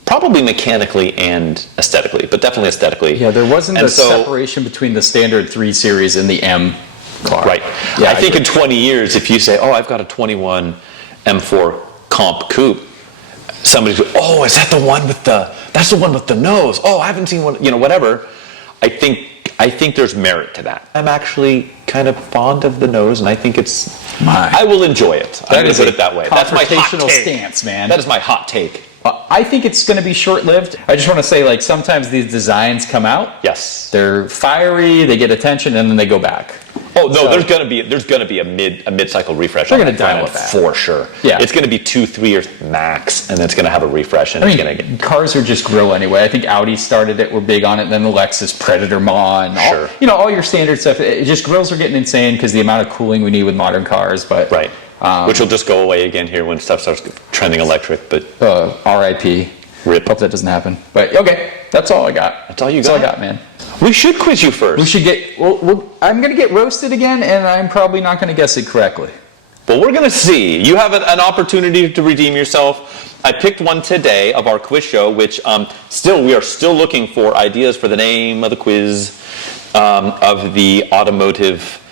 probably mechanically and aesthetically, but definitely aesthetically. Yeah, there wasn't a separation between the standard 3 Series and the M car. Right. Yeah, I think in 20 years, if you say, oh, I've got a 21 M4 Comp Coupe, somebody's going, oh, is that the one with that's the one with the nose. Oh, I haven't seen one, whatever. I think there's merit to that. I'm actually kind of fond of the nose, and I think I will enjoy it. I'm going to put it that way. That's my hot take. Stance, man. That is my hot take. I think it's going to be short-lived. I just want to say, like, sometimes these designs come out. Yes. They're fiery, they get attention, and then they go back. Oh no, there's gonna be a mid-cycle refresh. They're gonna dial it back for sure. Yeah, it's gonna be 2-3 years max, and then it's gonna have a refresh. And cars are just grow anyway. I think Audi started it; we're big on it. And then the Lexus Predator Ma, and all your standard stuff. It just grills are getting insane because the amount of cooling we need with modern cars. But right, which will just go away again here when stuff starts trending electric. But R.I.P. Rip. Hope that doesn't happen. But okay, that's all I got. That's all you got. That's all I got, man. We should quiz you first. We should get. I'm going to get roasted again, and I'm probably not going to guess it correctly. But we're going to see. You have an opportunity to redeem yourself. I picked one today of our quiz show, which we are still looking for ideas for the name of the quiz of the Automotive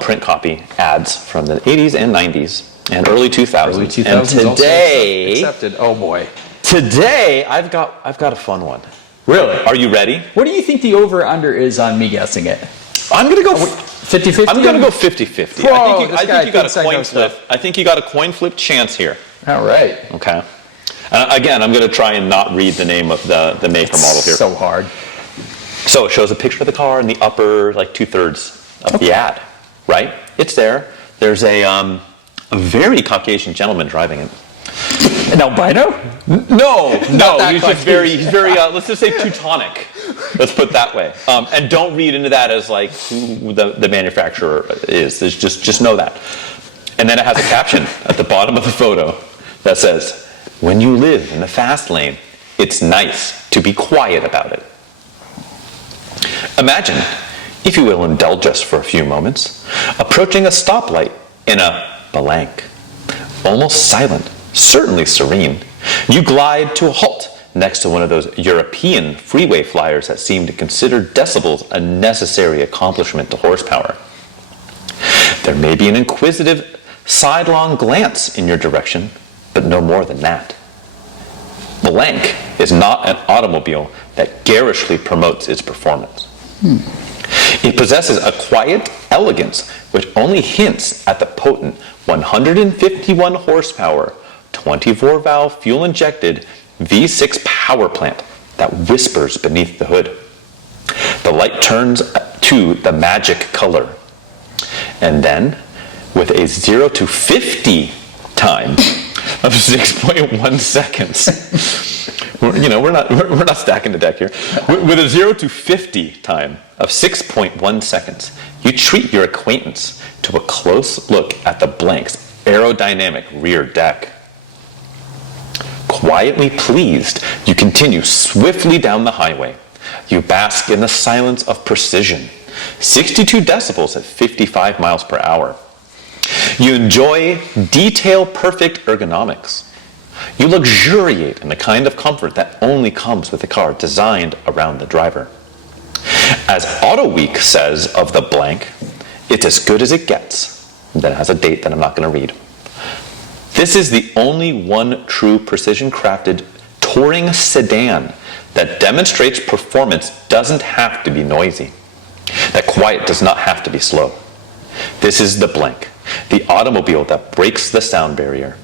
print copy ads from the 80s and 90s and early 2000s. Early 2000s and today, also accepted. Oh boy. Today I've got a fun one. Really? Are you ready? What do you think the over-under is on me guessing it? I'm going to go 50-50? I'm going to go 50-50. Whoa, I think you got a coin flip. I think you got a coin flip chance here. All right. Okay. Again, I'm going to try and not read the name of the make or model here. So hard. So it shows a picture of the car in the upper, like 2/3 of the ad, right? It's there. There's a very Caucasian gentleman driving it. An albino? No, he's very, let's just say Teutonic. Let's put it that way. And don't read into that as like who the manufacturer is. There's just know that. And then it has a caption at the bottom of the photo that says, when you live in the fast lane, it's nice to be quiet about it. Imagine, if you will indulge us for a few moments, approaching a stoplight in a blank. Almost silent, certainly serene, you glide to a halt next to one of those European freeway flyers that seem to consider decibels a necessary accomplishment to horsepower. There may be an inquisitive, sidelong glance in your direction, but no more than that. Blank is not an automobile that garishly promotes its performance. It possesses a quiet elegance which only hints at the potent 151 horsepower, 24-valve fuel-injected V6 power plant that whispers beneath the hood. The light turns to the magic color. And then, with a 0 to 50 time of 6.1 seconds, we're not stacking the deck here. With a 0 to 50 time of 6.1 seconds, you treat your acquaintance to a close look at the blank's aerodynamic rear deck. Quietly pleased, you continue swiftly down the highway. You bask in the silence of precision, 62 decibels at 55 miles per hour. You enjoy detail-perfect ergonomics. You luxuriate in the kind of comfort that only comes with a car designed around the driver. As AutoWeek says of the blank, it's as good as it gets. Then it has a date that I'm not going to read. This is the only one true precision-crafted touring sedan that demonstrates performance doesn't have to be noisy, that quiet does not have to be slow. This is the blank, the automobile that breaks the sound barrier.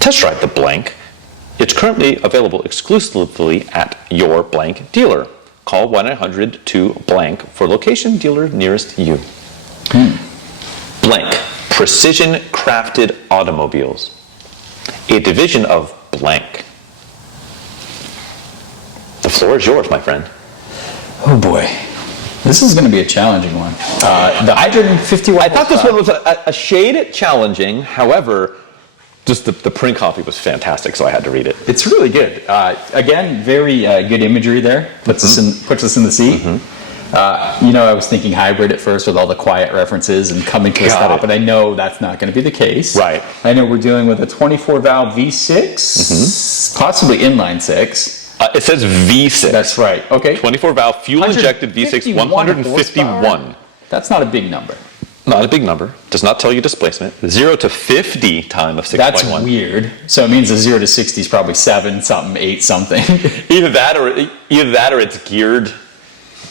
Test drive the blank. It's currently available exclusively at your blank dealer. Call 1-800-2-BLANK for location dealer nearest you. Blank, precision-crafted automobiles, a division of blank. The floor is yours, my friend. Oh boy, this is going to be a challenging one. The 151. I thought this one was a shade challenging. However, just the print copy was fantastic, so I had to read it. It's really good. Again, very good imagery there. Puts us in the seat. I was thinking hybrid at first with all the quiet references and coming to a stop, but I know that's not going to be the case. Right. I know we're dealing with a 24-valve V6, possibly inline six. It says V6. That's right. Okay. 24-valve fuel-injected V6, 151. That's not a big number. Not a big number. Does not tell you displacement. 0 to 50 time of 6.1. That's weird. So it means the 0 to 60 is probably 7 something, 8 something. Either that or it's geared.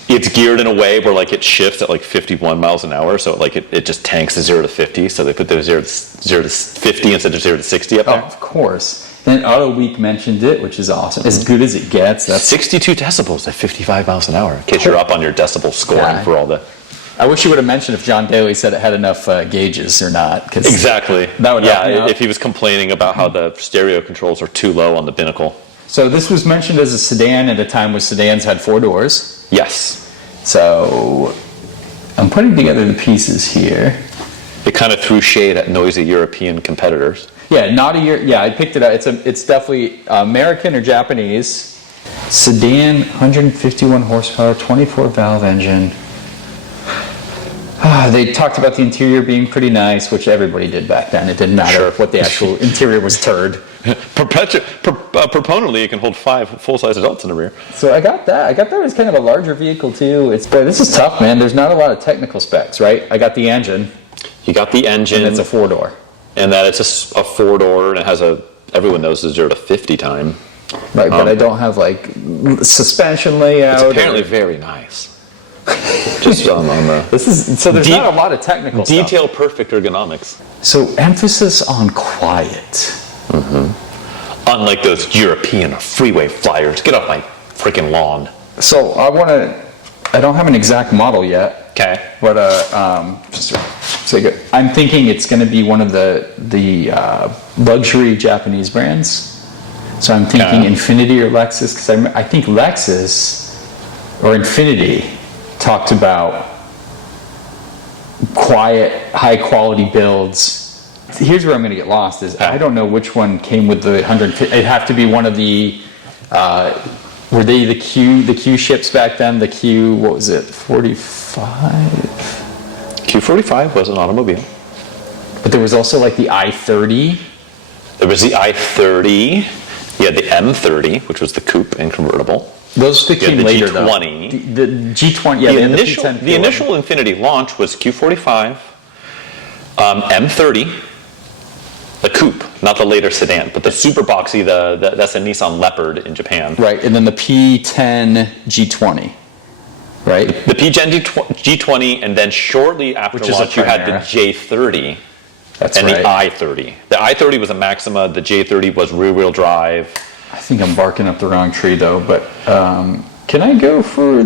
It's geared in a way where it shifts at 51 miles an hour, so it just tanks the 0 to 50. So they put the 0 to 50 instead of 0 to 60 up there. Oh, of course. Then AutoWeek mentioned it, which is awesome. As good as it gets. That's 62 decibels at 55 miles an hour. In case you're up on your decibel scoring for all the. I wish you would have mentioned if John Daly said it had enough gauges or not. Exactly. That would help me out. If he was complaining about how the stereo controls are too low on the binnacle. So this was mentioned as a sedan at a time when sedans had 4 doors. Yes. So I'm putting together the pieces here. It kind of threw shade at noisy European competitors. Yeah, I picked it up. It's definitely American or Japanese. Sedan, 151 horsepower, 24-valve engine. They talked about the interior being pretty nice, which everybody did back then. It didn't matter what the actual interior was turd. Proponently, it can hold 5 full-size adults in the rear. So I got that. I got that as kind of a larger vehicle too. This is tough, man. There's not a lot of technical specs, right? I got the engine. You got the engine. And it's a 4-door. And that it's a 4-door, and it has everyone knows the 0 to 50 time. Right, but I don't have suspension layout. It's apparently very nice. Just on the. So there's not a lot of technical stuff. Detail perfect ergonomics. So emphasis on quiet. Mm-hmm. Unlike those European freeway flyers. Get off my freaking lawn. So I don't have an exact model yet. Okay. But I'm thinking it's going to be one of the luxury Japanese brands. So I'm thinking Infiniti or Lexus, because I think Lexus or Infiniti talked about quiet, high-quality builds. Here's where I'm going to get lost. I don't know which one came with the 150. It'd have to be one of the Were they the Q ships back then? The Q, what was it, 45? Q45 was an automobile. But there was also like the I-30. There was the I-30. You had the M30, which was the coupe and convertible. Those became later, G20. though. The G20, yeah. The initial Infiniti launch was Q45, M30, the coupe, not the later sedan, but the super boxy, that's a Nissan Leopard in Japan. Right, and then the P10 G20, right? The P10 G20, and then shortly after launch, you had the J30 That's and right. the I30. The I30 was a Maxima, the J30 was rear-wheel drive. I think I'm barking up the wrong tree, though, but can I go for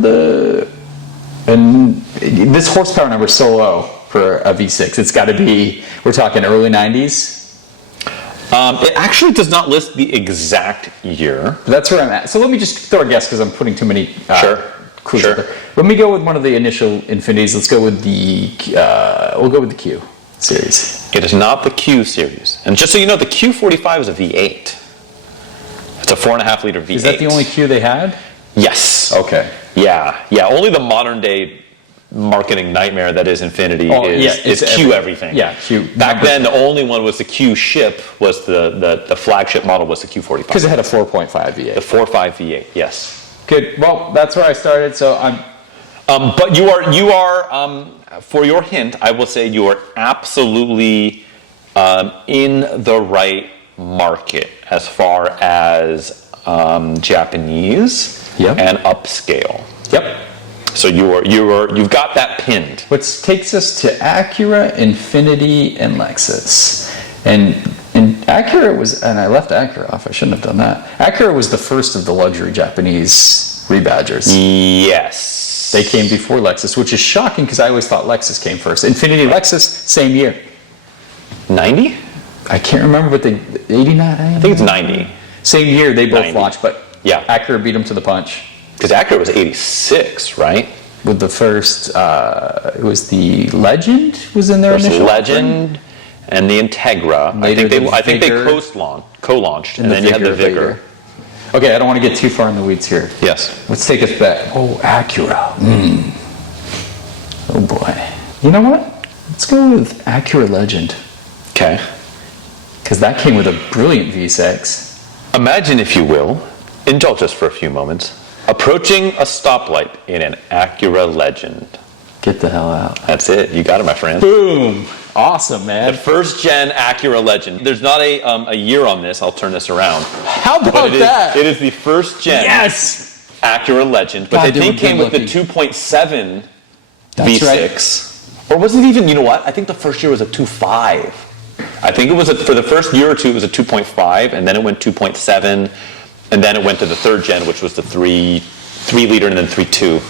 and this horsepower number is so low for a V6. It's got to be, we're talking early 90s. It actually does not list the exact year. That's where I'm at. So let me just throw a guess because I'm putting too many clues Sure. out there. Let me go with one of the initial Infinitis. Let's go with we'll go with the Q series. It is not the Q series. And just so you know, the Q45 is a V8. It's a 4.5 liter V8. Is that the only Q they had? Yes. Okay. Yeah. Only the modern day marketing nightmare that is Infiniti is Q everything. Yeah, Q. Back then, the only one was the Q ship. Was the flagship model was the Q45. Because it had a 4.5 V8. The 4.5 V8. Yes. Good. Well, that's where I started. So I'm. But you are. For your hint, I will say you are absolutely in the right market as far as Japanese and upscale. Yep. So you've got that pinned. Which takes us to Acura, Infiniti, and Lexus. And Acura was, and I left Acura off. I shouldn't have done that. Acura was the first of the luxury Japanese rebadgers. Yes. They came before Lexus, which is shocking because I always thought Lexus came first. Infiniti, Lexus, same year. 90? I can't remember, but 89? I think it's 90. Same year they both 90. launched, but yeah, Acura beat them to the punch. Because Acura was 86, right? With the first, it was the Legend was in their There's initial Legend offering? and the Integra. I think they co-launched, and then you had the Vigor. Okay, I don't want to get too far in the weeds here. Yes. Let's take us back. Oh, Acura. Oh boy. You know what? Let's go with Acura Legend. Okay. Because that came with a brilliant V6. Imagine, if you will, indulge us for a few moments, approaching a stoplight in an Acura Legend. Get the hell out. That's it. You got it, my friend. Boom. Awesome, man. The first gen Acura Legend. There's not a year on this. I'll turn this around. How about that? It is the first gen Acura Legend, but God, they they think were came with the good 2.7 That's V6. right. Or was it even, you know what? I think the first year was a 2.5. I think it was, for the first year or two, it was a 2.5, and then it went 2.7, and then it went to the third gen, which was the 3 liter and then 3.2.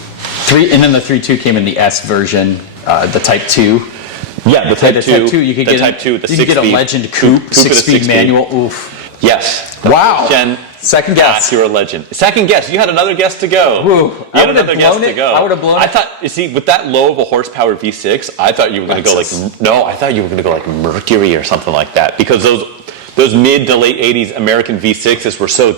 And then the 3.2 came in the S version, the Type 2. Yeah, the Type 2. You could the get Type 2, the you could get a Legend coupe 6-speed manual. Oof. Yes. Wow. Gen Second guess. Acura Legend. Second guess. You had another guess to go. Woo. You had another guess to go. I would have blown it. I thought, you see, with that low of a horsepower V6, I thought you were going to go like, no, I thought you were going to go like Mercury or something like that, because those mid to late 80s American V6s were so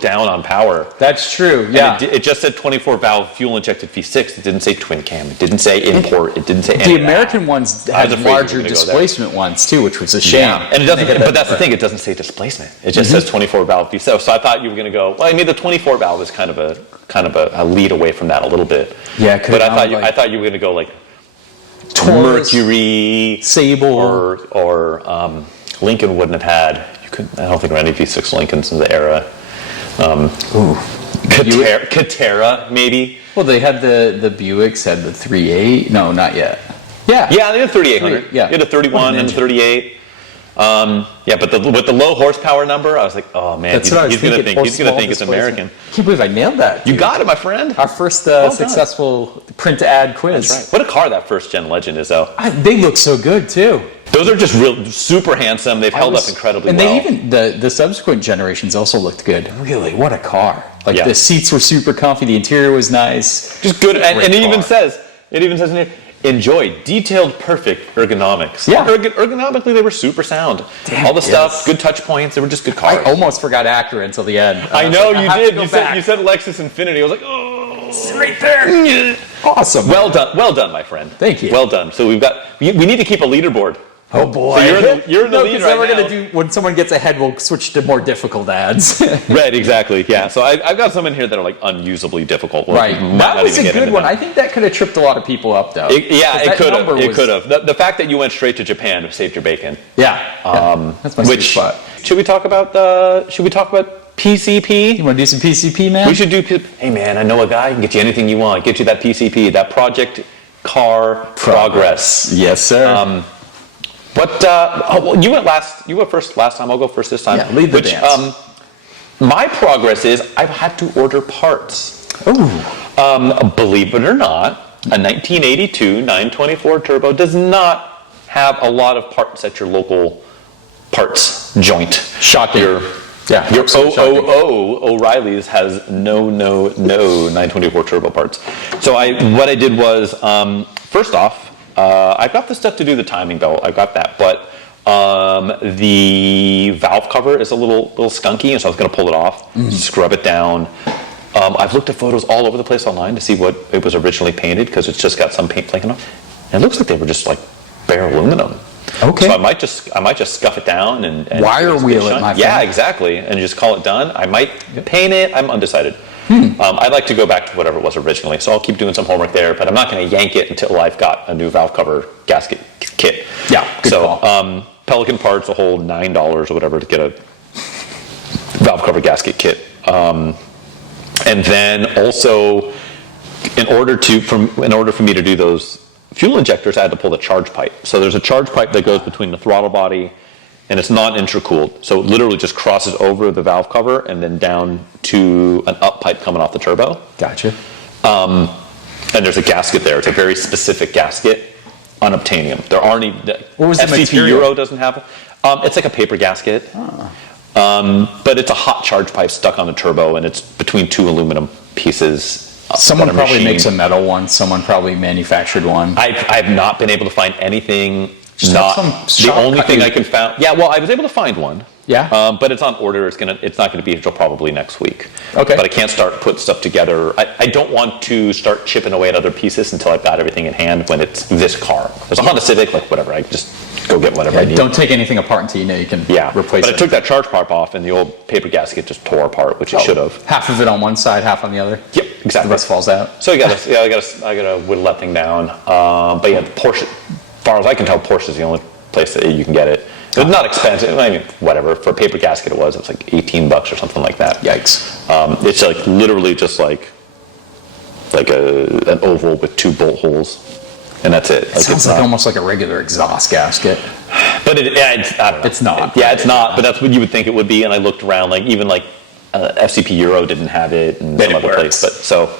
down on power. That's true, yeah. And it just said 24-valve fuel-injected V6. It didn't say twin cam. It didn't say import. It didn't say any The of that. American ones had larger displacement ones too, which was a shame. Yeah, and it doesn't. But that's the thing. It doesn't say displacement. It just says 24-valve V6. So I thought you were going to go. Well, I mean, the 24-valve is kind of a lead away from that a little bit. Yeah, but I thought you were going to go like Taurus, Mercury, Sable, or Lincoln wouldn't have had. I don't think there were any V6 Lincolns in the era. Catera, maybe. Well, they had the Buicks had the 3.8. No, not yet. Yeah. Yeah, they had 3800. Yeah. You had a 31 and a 38. Yeah, but with the low horsepower number, I was like, oh man, he's going to think it's American. I can't believe I nailed that. Dude. You got it, my friend. Our first successful print ad quiz. That's right. What a car that first gen Legend is, though. They look so good too. Those are just real super handsome. They've held up incredibly well. And they even the subsequent generations also looked good. Really, what a car! Like the seats were super comfy. The interior was nice. Just good, and it even says in here, enjoy detailed, perfect ergonomics. Yeah. Ergonomically, they were super sound. Damn, all the stuff, yes. good touch points. They were just good cars. I almost forgot Acura until the end. I know you did. You said Lexus Infinity. I was like, oh, it's right there. Awesome. Well done, my friend. Thank you. Well done. So we need to keep a leaderboard. Oh boy. So you're in the lead right then we're now. gonna do, when someone gets ahead, we'll switch to more difficult ads. Right, exactly. Yeah. So I've got some in here that are like unusably difficult. Right. That was a good one. I think that could have tripped a lot of people up, though. It could have. It could have. The fact that you went straight to Japan saved your bacon. Yeah. That's my sweet spot. Should we talk about PCP? You want to do some PCP, man? We should do. Hey, man, I know a guy who can get you anything you want. Get you that PCP, that Project Car Progress. Yes, sir. You went first last time. I'll go first this time. Yeah, lead the dance. My progress is I've had to order parts. Ooh. Believe it or not, a 1982 924 Turbo does not have a lot of parts at your local parts joint. Shocking. Your O'Reilly's has no 924 Turbo parts. So what I did was, first off, I've got the stuff to do the timing belt. I've got that, but the valve cover is a little skunky, and so I was going to pull it off, scrub it down. I've looked at photos all over the place online to see what it was originally painted, because it's just got some paint flaking off. And it looks like they were just like bare aluminum. Okay. So I might just scuff it down and wire wheel it, my friend. Yeah, exactly, and just call it done. I might paint it. I'm undecided. I'd like to go back to whatever it was originally, so I'll keep doing some homework there, but I'm not going to yank it until I've got a new valve cover gasket kit. Yeah, good call. Pelican parts will hold $9 or whatever to get a valve cover gasket kit. And then also, in order for me to do those fuel injectors, I had to pull the charge pipe. So there's a charge pipe that goes between the throttle body, and it's not intercooled. So it literally just crosses over the valve cover and then down to an up pipe coming off the turbo. Gotcha. And there's a gasket there. It's a very specific gasket, unobtainium. There aren't even. What was the FCP material? Euro doesn't have it. It's like a paper gasket. But it's a hot charge pipe stuck on the turbo, and it's between two aluminum pieces. Someone probably makes a metal one. Someone probably manufactured one. I've not been able to find anything. The only thing I can find. Yeah, well, I was able to find one. Yeah. But it's on order. It's not going to be until probably next week. Okay. But I can't start putting stuff together. I don't want to start chipping away at other pieces until I've got everything in hand when it's this car. There's a Honda Civic, like whatever. I just go get whatever I need. Don't take anything apart until you know you can replace it. But I took that charge pipe off, and the old paper gasket just tore apart, which it should have. Half of it on one side, half on the other. Yep, exactly. The rest falls out. So I gotta whittle that thing down. But yeah, the Porsche, as far as I can tell, Porsche is the only place that you can get it. It's not expensive. I mean, whatever. For a paper gasket, it was like $18 or something like that. Yikes. It's like literally just like an oval with two bolt holes, and that's it. It sounds like almost like a regular exhaust gasket. But I don't know. It's not. Yeah, it's not. But that's what you would think it would be. And I looked around, like even like FCP Euro didn't have it, and some other place. But so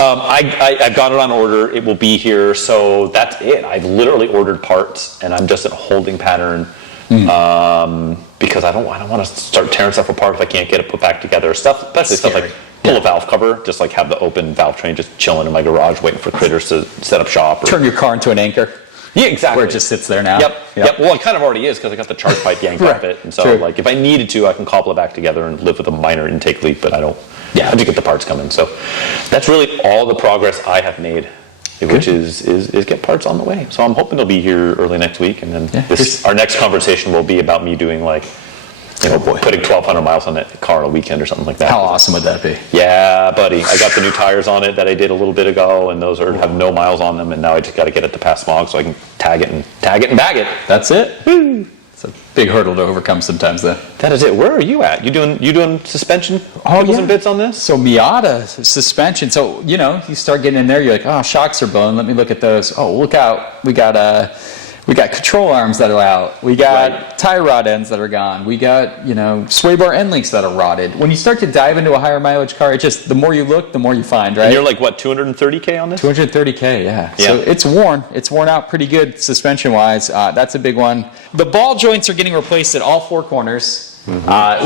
I've got it on order. It will be here. So that's it. I've literally ordered parts, and I'm just in a holding pattern. Because I don't want to start tearing stuff apart if I can't get it put back together. Especially stuff like pull a valve cover, just like have the open valve train just chilling in my garage waiting for critters to set up shop. Turn your car into an anchor. Yeah, exactly. Where it just sits there now. Yep. Well, it kind of already is because I got the charge pipe yanked off it, and so like if I needed to, I can cobble it back together and live with a minor intake leak. But I don't. Yeah, I just get the parts coming. So that's really all the progress I have made. Which is get parts on the way. So I'm hoping they'll be here early next week, and then our next conversation will be about me doing putting 1,200 miles on that car on a weekend or something like that. How awesome would that be? Yeah, buddy. I got the new tires on it that I did a little bit ago, and those have no miles on them, and now I just got to get it to pass smog so I can tag it and bag it. That's it. Woo. It's a big hurdle to overcome sometimes, though. That is it. Where are you at? You doing suspension? And bits on this? So Miata suspension. So you start getting in there. You're like, oh, shocks are blown. Let me look at those. Oh, look out! We got control arms that are out. We got tie rod ends that are gone. We got sway bar end links that are rotted. When you start to dive into a higher mileage car, the more you look, the more you find. Right? And you're like what, 230K on this? 230K, yeah. So it's worn. It's worn out pretty good suspension wise. That's a big one. The ball joints are getting replaced at all four corners.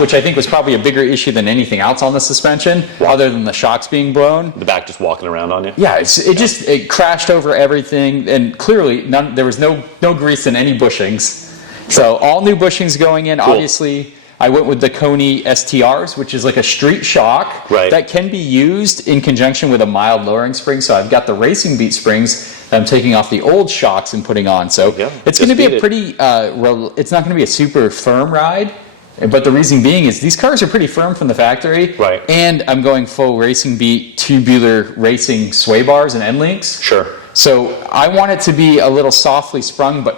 which I think was probably a bigger issue than anything else on the suspension, other than the shocks being blown. The back just walking around on you. Yeah, it crashed over everything, and clearly there was no grease in any bushings. So all new bushings going in. Cool. Obviously, I went with the Koni STRs, which is like a street shock that can be used in conjunction with a mild lowering spring. So I've got the Racing Beat springs that I'm taking off the old shocks and putting on. So it's going to be a pretty, it's not going to be a super firm ride. But the reason being is these cars are pretty firm from the factory. Right. And I'm going full Racing Beat tubular racing sway bars and end links. Sure. So I want it to be a little softly sprung, but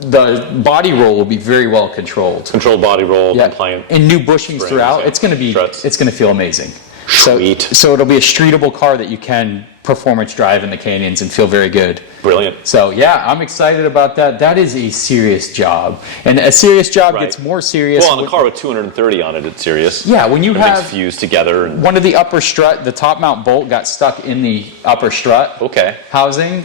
the body roll will be very well controlled. Controlled body roll, compliant. And new bushings throughout. It's going to be, it's going to feel amazing. Sweet. So it'll be a streetable car that you can performance drive in the canyons and feel very good. Brilliant. So yeah, I'm excited about that. That is a serious job. And a serious job gets more serious. Well, on a car with 230 on it, it's serious. Yeah, when you have fused together. And one of the upper strut, the top mount bolt got stuck in the upper strut housing,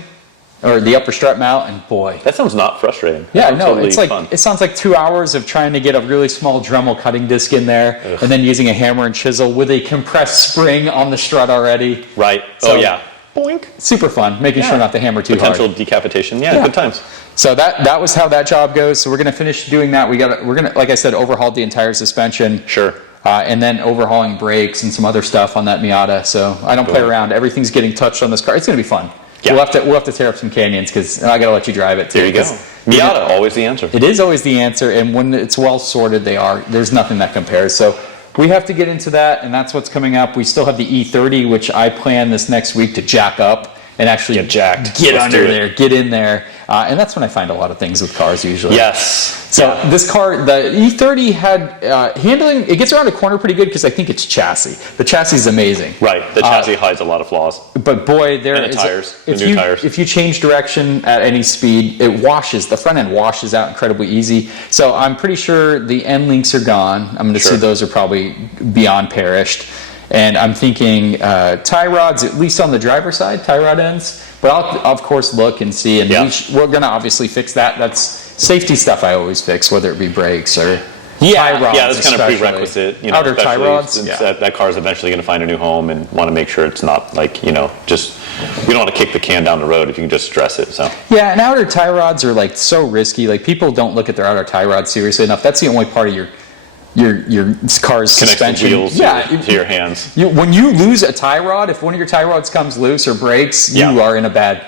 or the upper strut mount, and boy. That sounds not frustrating. Yeah, no, totally it's like fun. It sounds like 2 hours of trying to get a really small Dremel cutting disc in there, and then using a hammer and chisel with a compressed spring on the strut already. Right. So, Boink. Super fun, making sure not to hammer too Potential hard. decapitation. Yeah, good times. So that was how that job goes. So we're gonna finish doing that. We're gonna, like I said, overhaul the entire suspension. Sure. And then overhauling brakes and some other stuff on that Miata. So I don't play around. Everything's getting touched on this car. It's gonna be fun. Yeah. We'll have to tear up some canyons because I got to let you drive it too. There you go. Miata, always the answer. It is always the answer, and when it's well sorted, there's nothing that compares. So we have to get into that, and that's what's coming up. We still have the E30, which I plan this next week to jack up and actually get jacked. Get under there, get in there, and that's when I find a lot of things with cars usually. Yes. So this car, the E30 had handling. It gets around a corner pretty good because I think it's chassis. The chassis is amazing. Right. The chassis hides a lot of flaws. But boy, and the tires. New tires. If you change direction at any speed, it washes. The front end washes out incredibly easy. So I'm pretty sure the end links are gone. I'm going to see those are probably beyond perished. And I'm thinking tie rods, at least on the driver's side, tie rod ends. But I'll of course look and see. And we're going to obviously fix that. That's safety stuff I always fix, whether it be brakes or tie rods. Yeah, that's kind of prerequisite. Outer tie rods. Since that car is eventually going to find a new home and want to make sure it's not like, just, we don't want to kick the can down the road if you can just stress it. So yeah, and outer tie rods are like so risky. Like people don't look at their outer tie rods seriously enough. That's the only part of your car's suspension. The wheels to your hands. When you lose a tie rod, if one of your tie rods comes loose or breaks, you are in a bad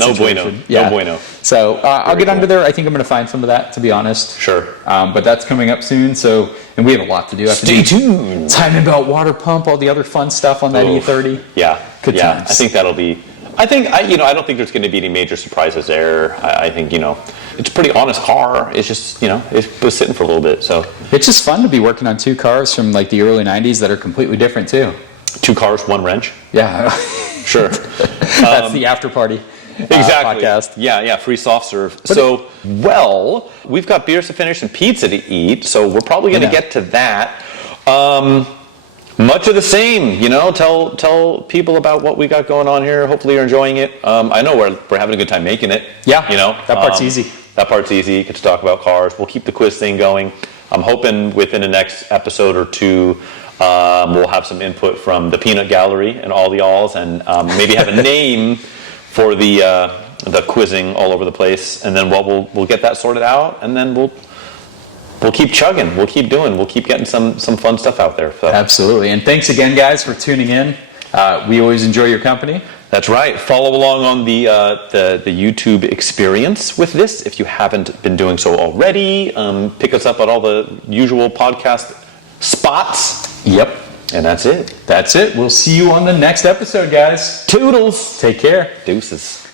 situation. Bueno. No bueno. So I'll get under there. I think I'm going to find some of that, to be honest. Sure. But that's coming up soon. So, and we have a lot to do. Stay tuned. Timing belt, water pump, all the other fun stuff on that E30. Yeah. Good times. I think that'll be. I don't think there's going to be any major surprises there. I think, it's a pretty honest car. It's just, it was sitting for a little bit. So it's just fun to be working on two cars from like the early 90s that are completely different too. Two cars, one wrench. Yeah. Sure. That's the after party. Exactly. Podcast. Yeah, free soft serve. We've got beers to finish and pizza to eat, so we're probably going to get to that. Much of the same, tell people about what we got going on here. Hopefully you're enjoying it. I know we're having a good time making it. Yeah, that part's easy. That part's easy. Get to talk about cars. We'll keep the quiz thing going. I'm hoping within the next episode or two, we'll have some input from the Peanut Gallery and all the alls, and maybe have a name for the quizzing all over the place. And then we'll get that sorted out, and then we'll keep chugging. We'll keep doing. We'll keep getting some fun stuff out there. So. Absolutely. And thanks again, guys, for tuning in. We always enjoy your company. That's right. Follow along on the YouTube experience with this if you haven't been doing so already. Pick us up at all the usual podcast spots. Yep. And that's it. That's it. We'll see you on the next episode, guys. Toodles. Take care. Deuces.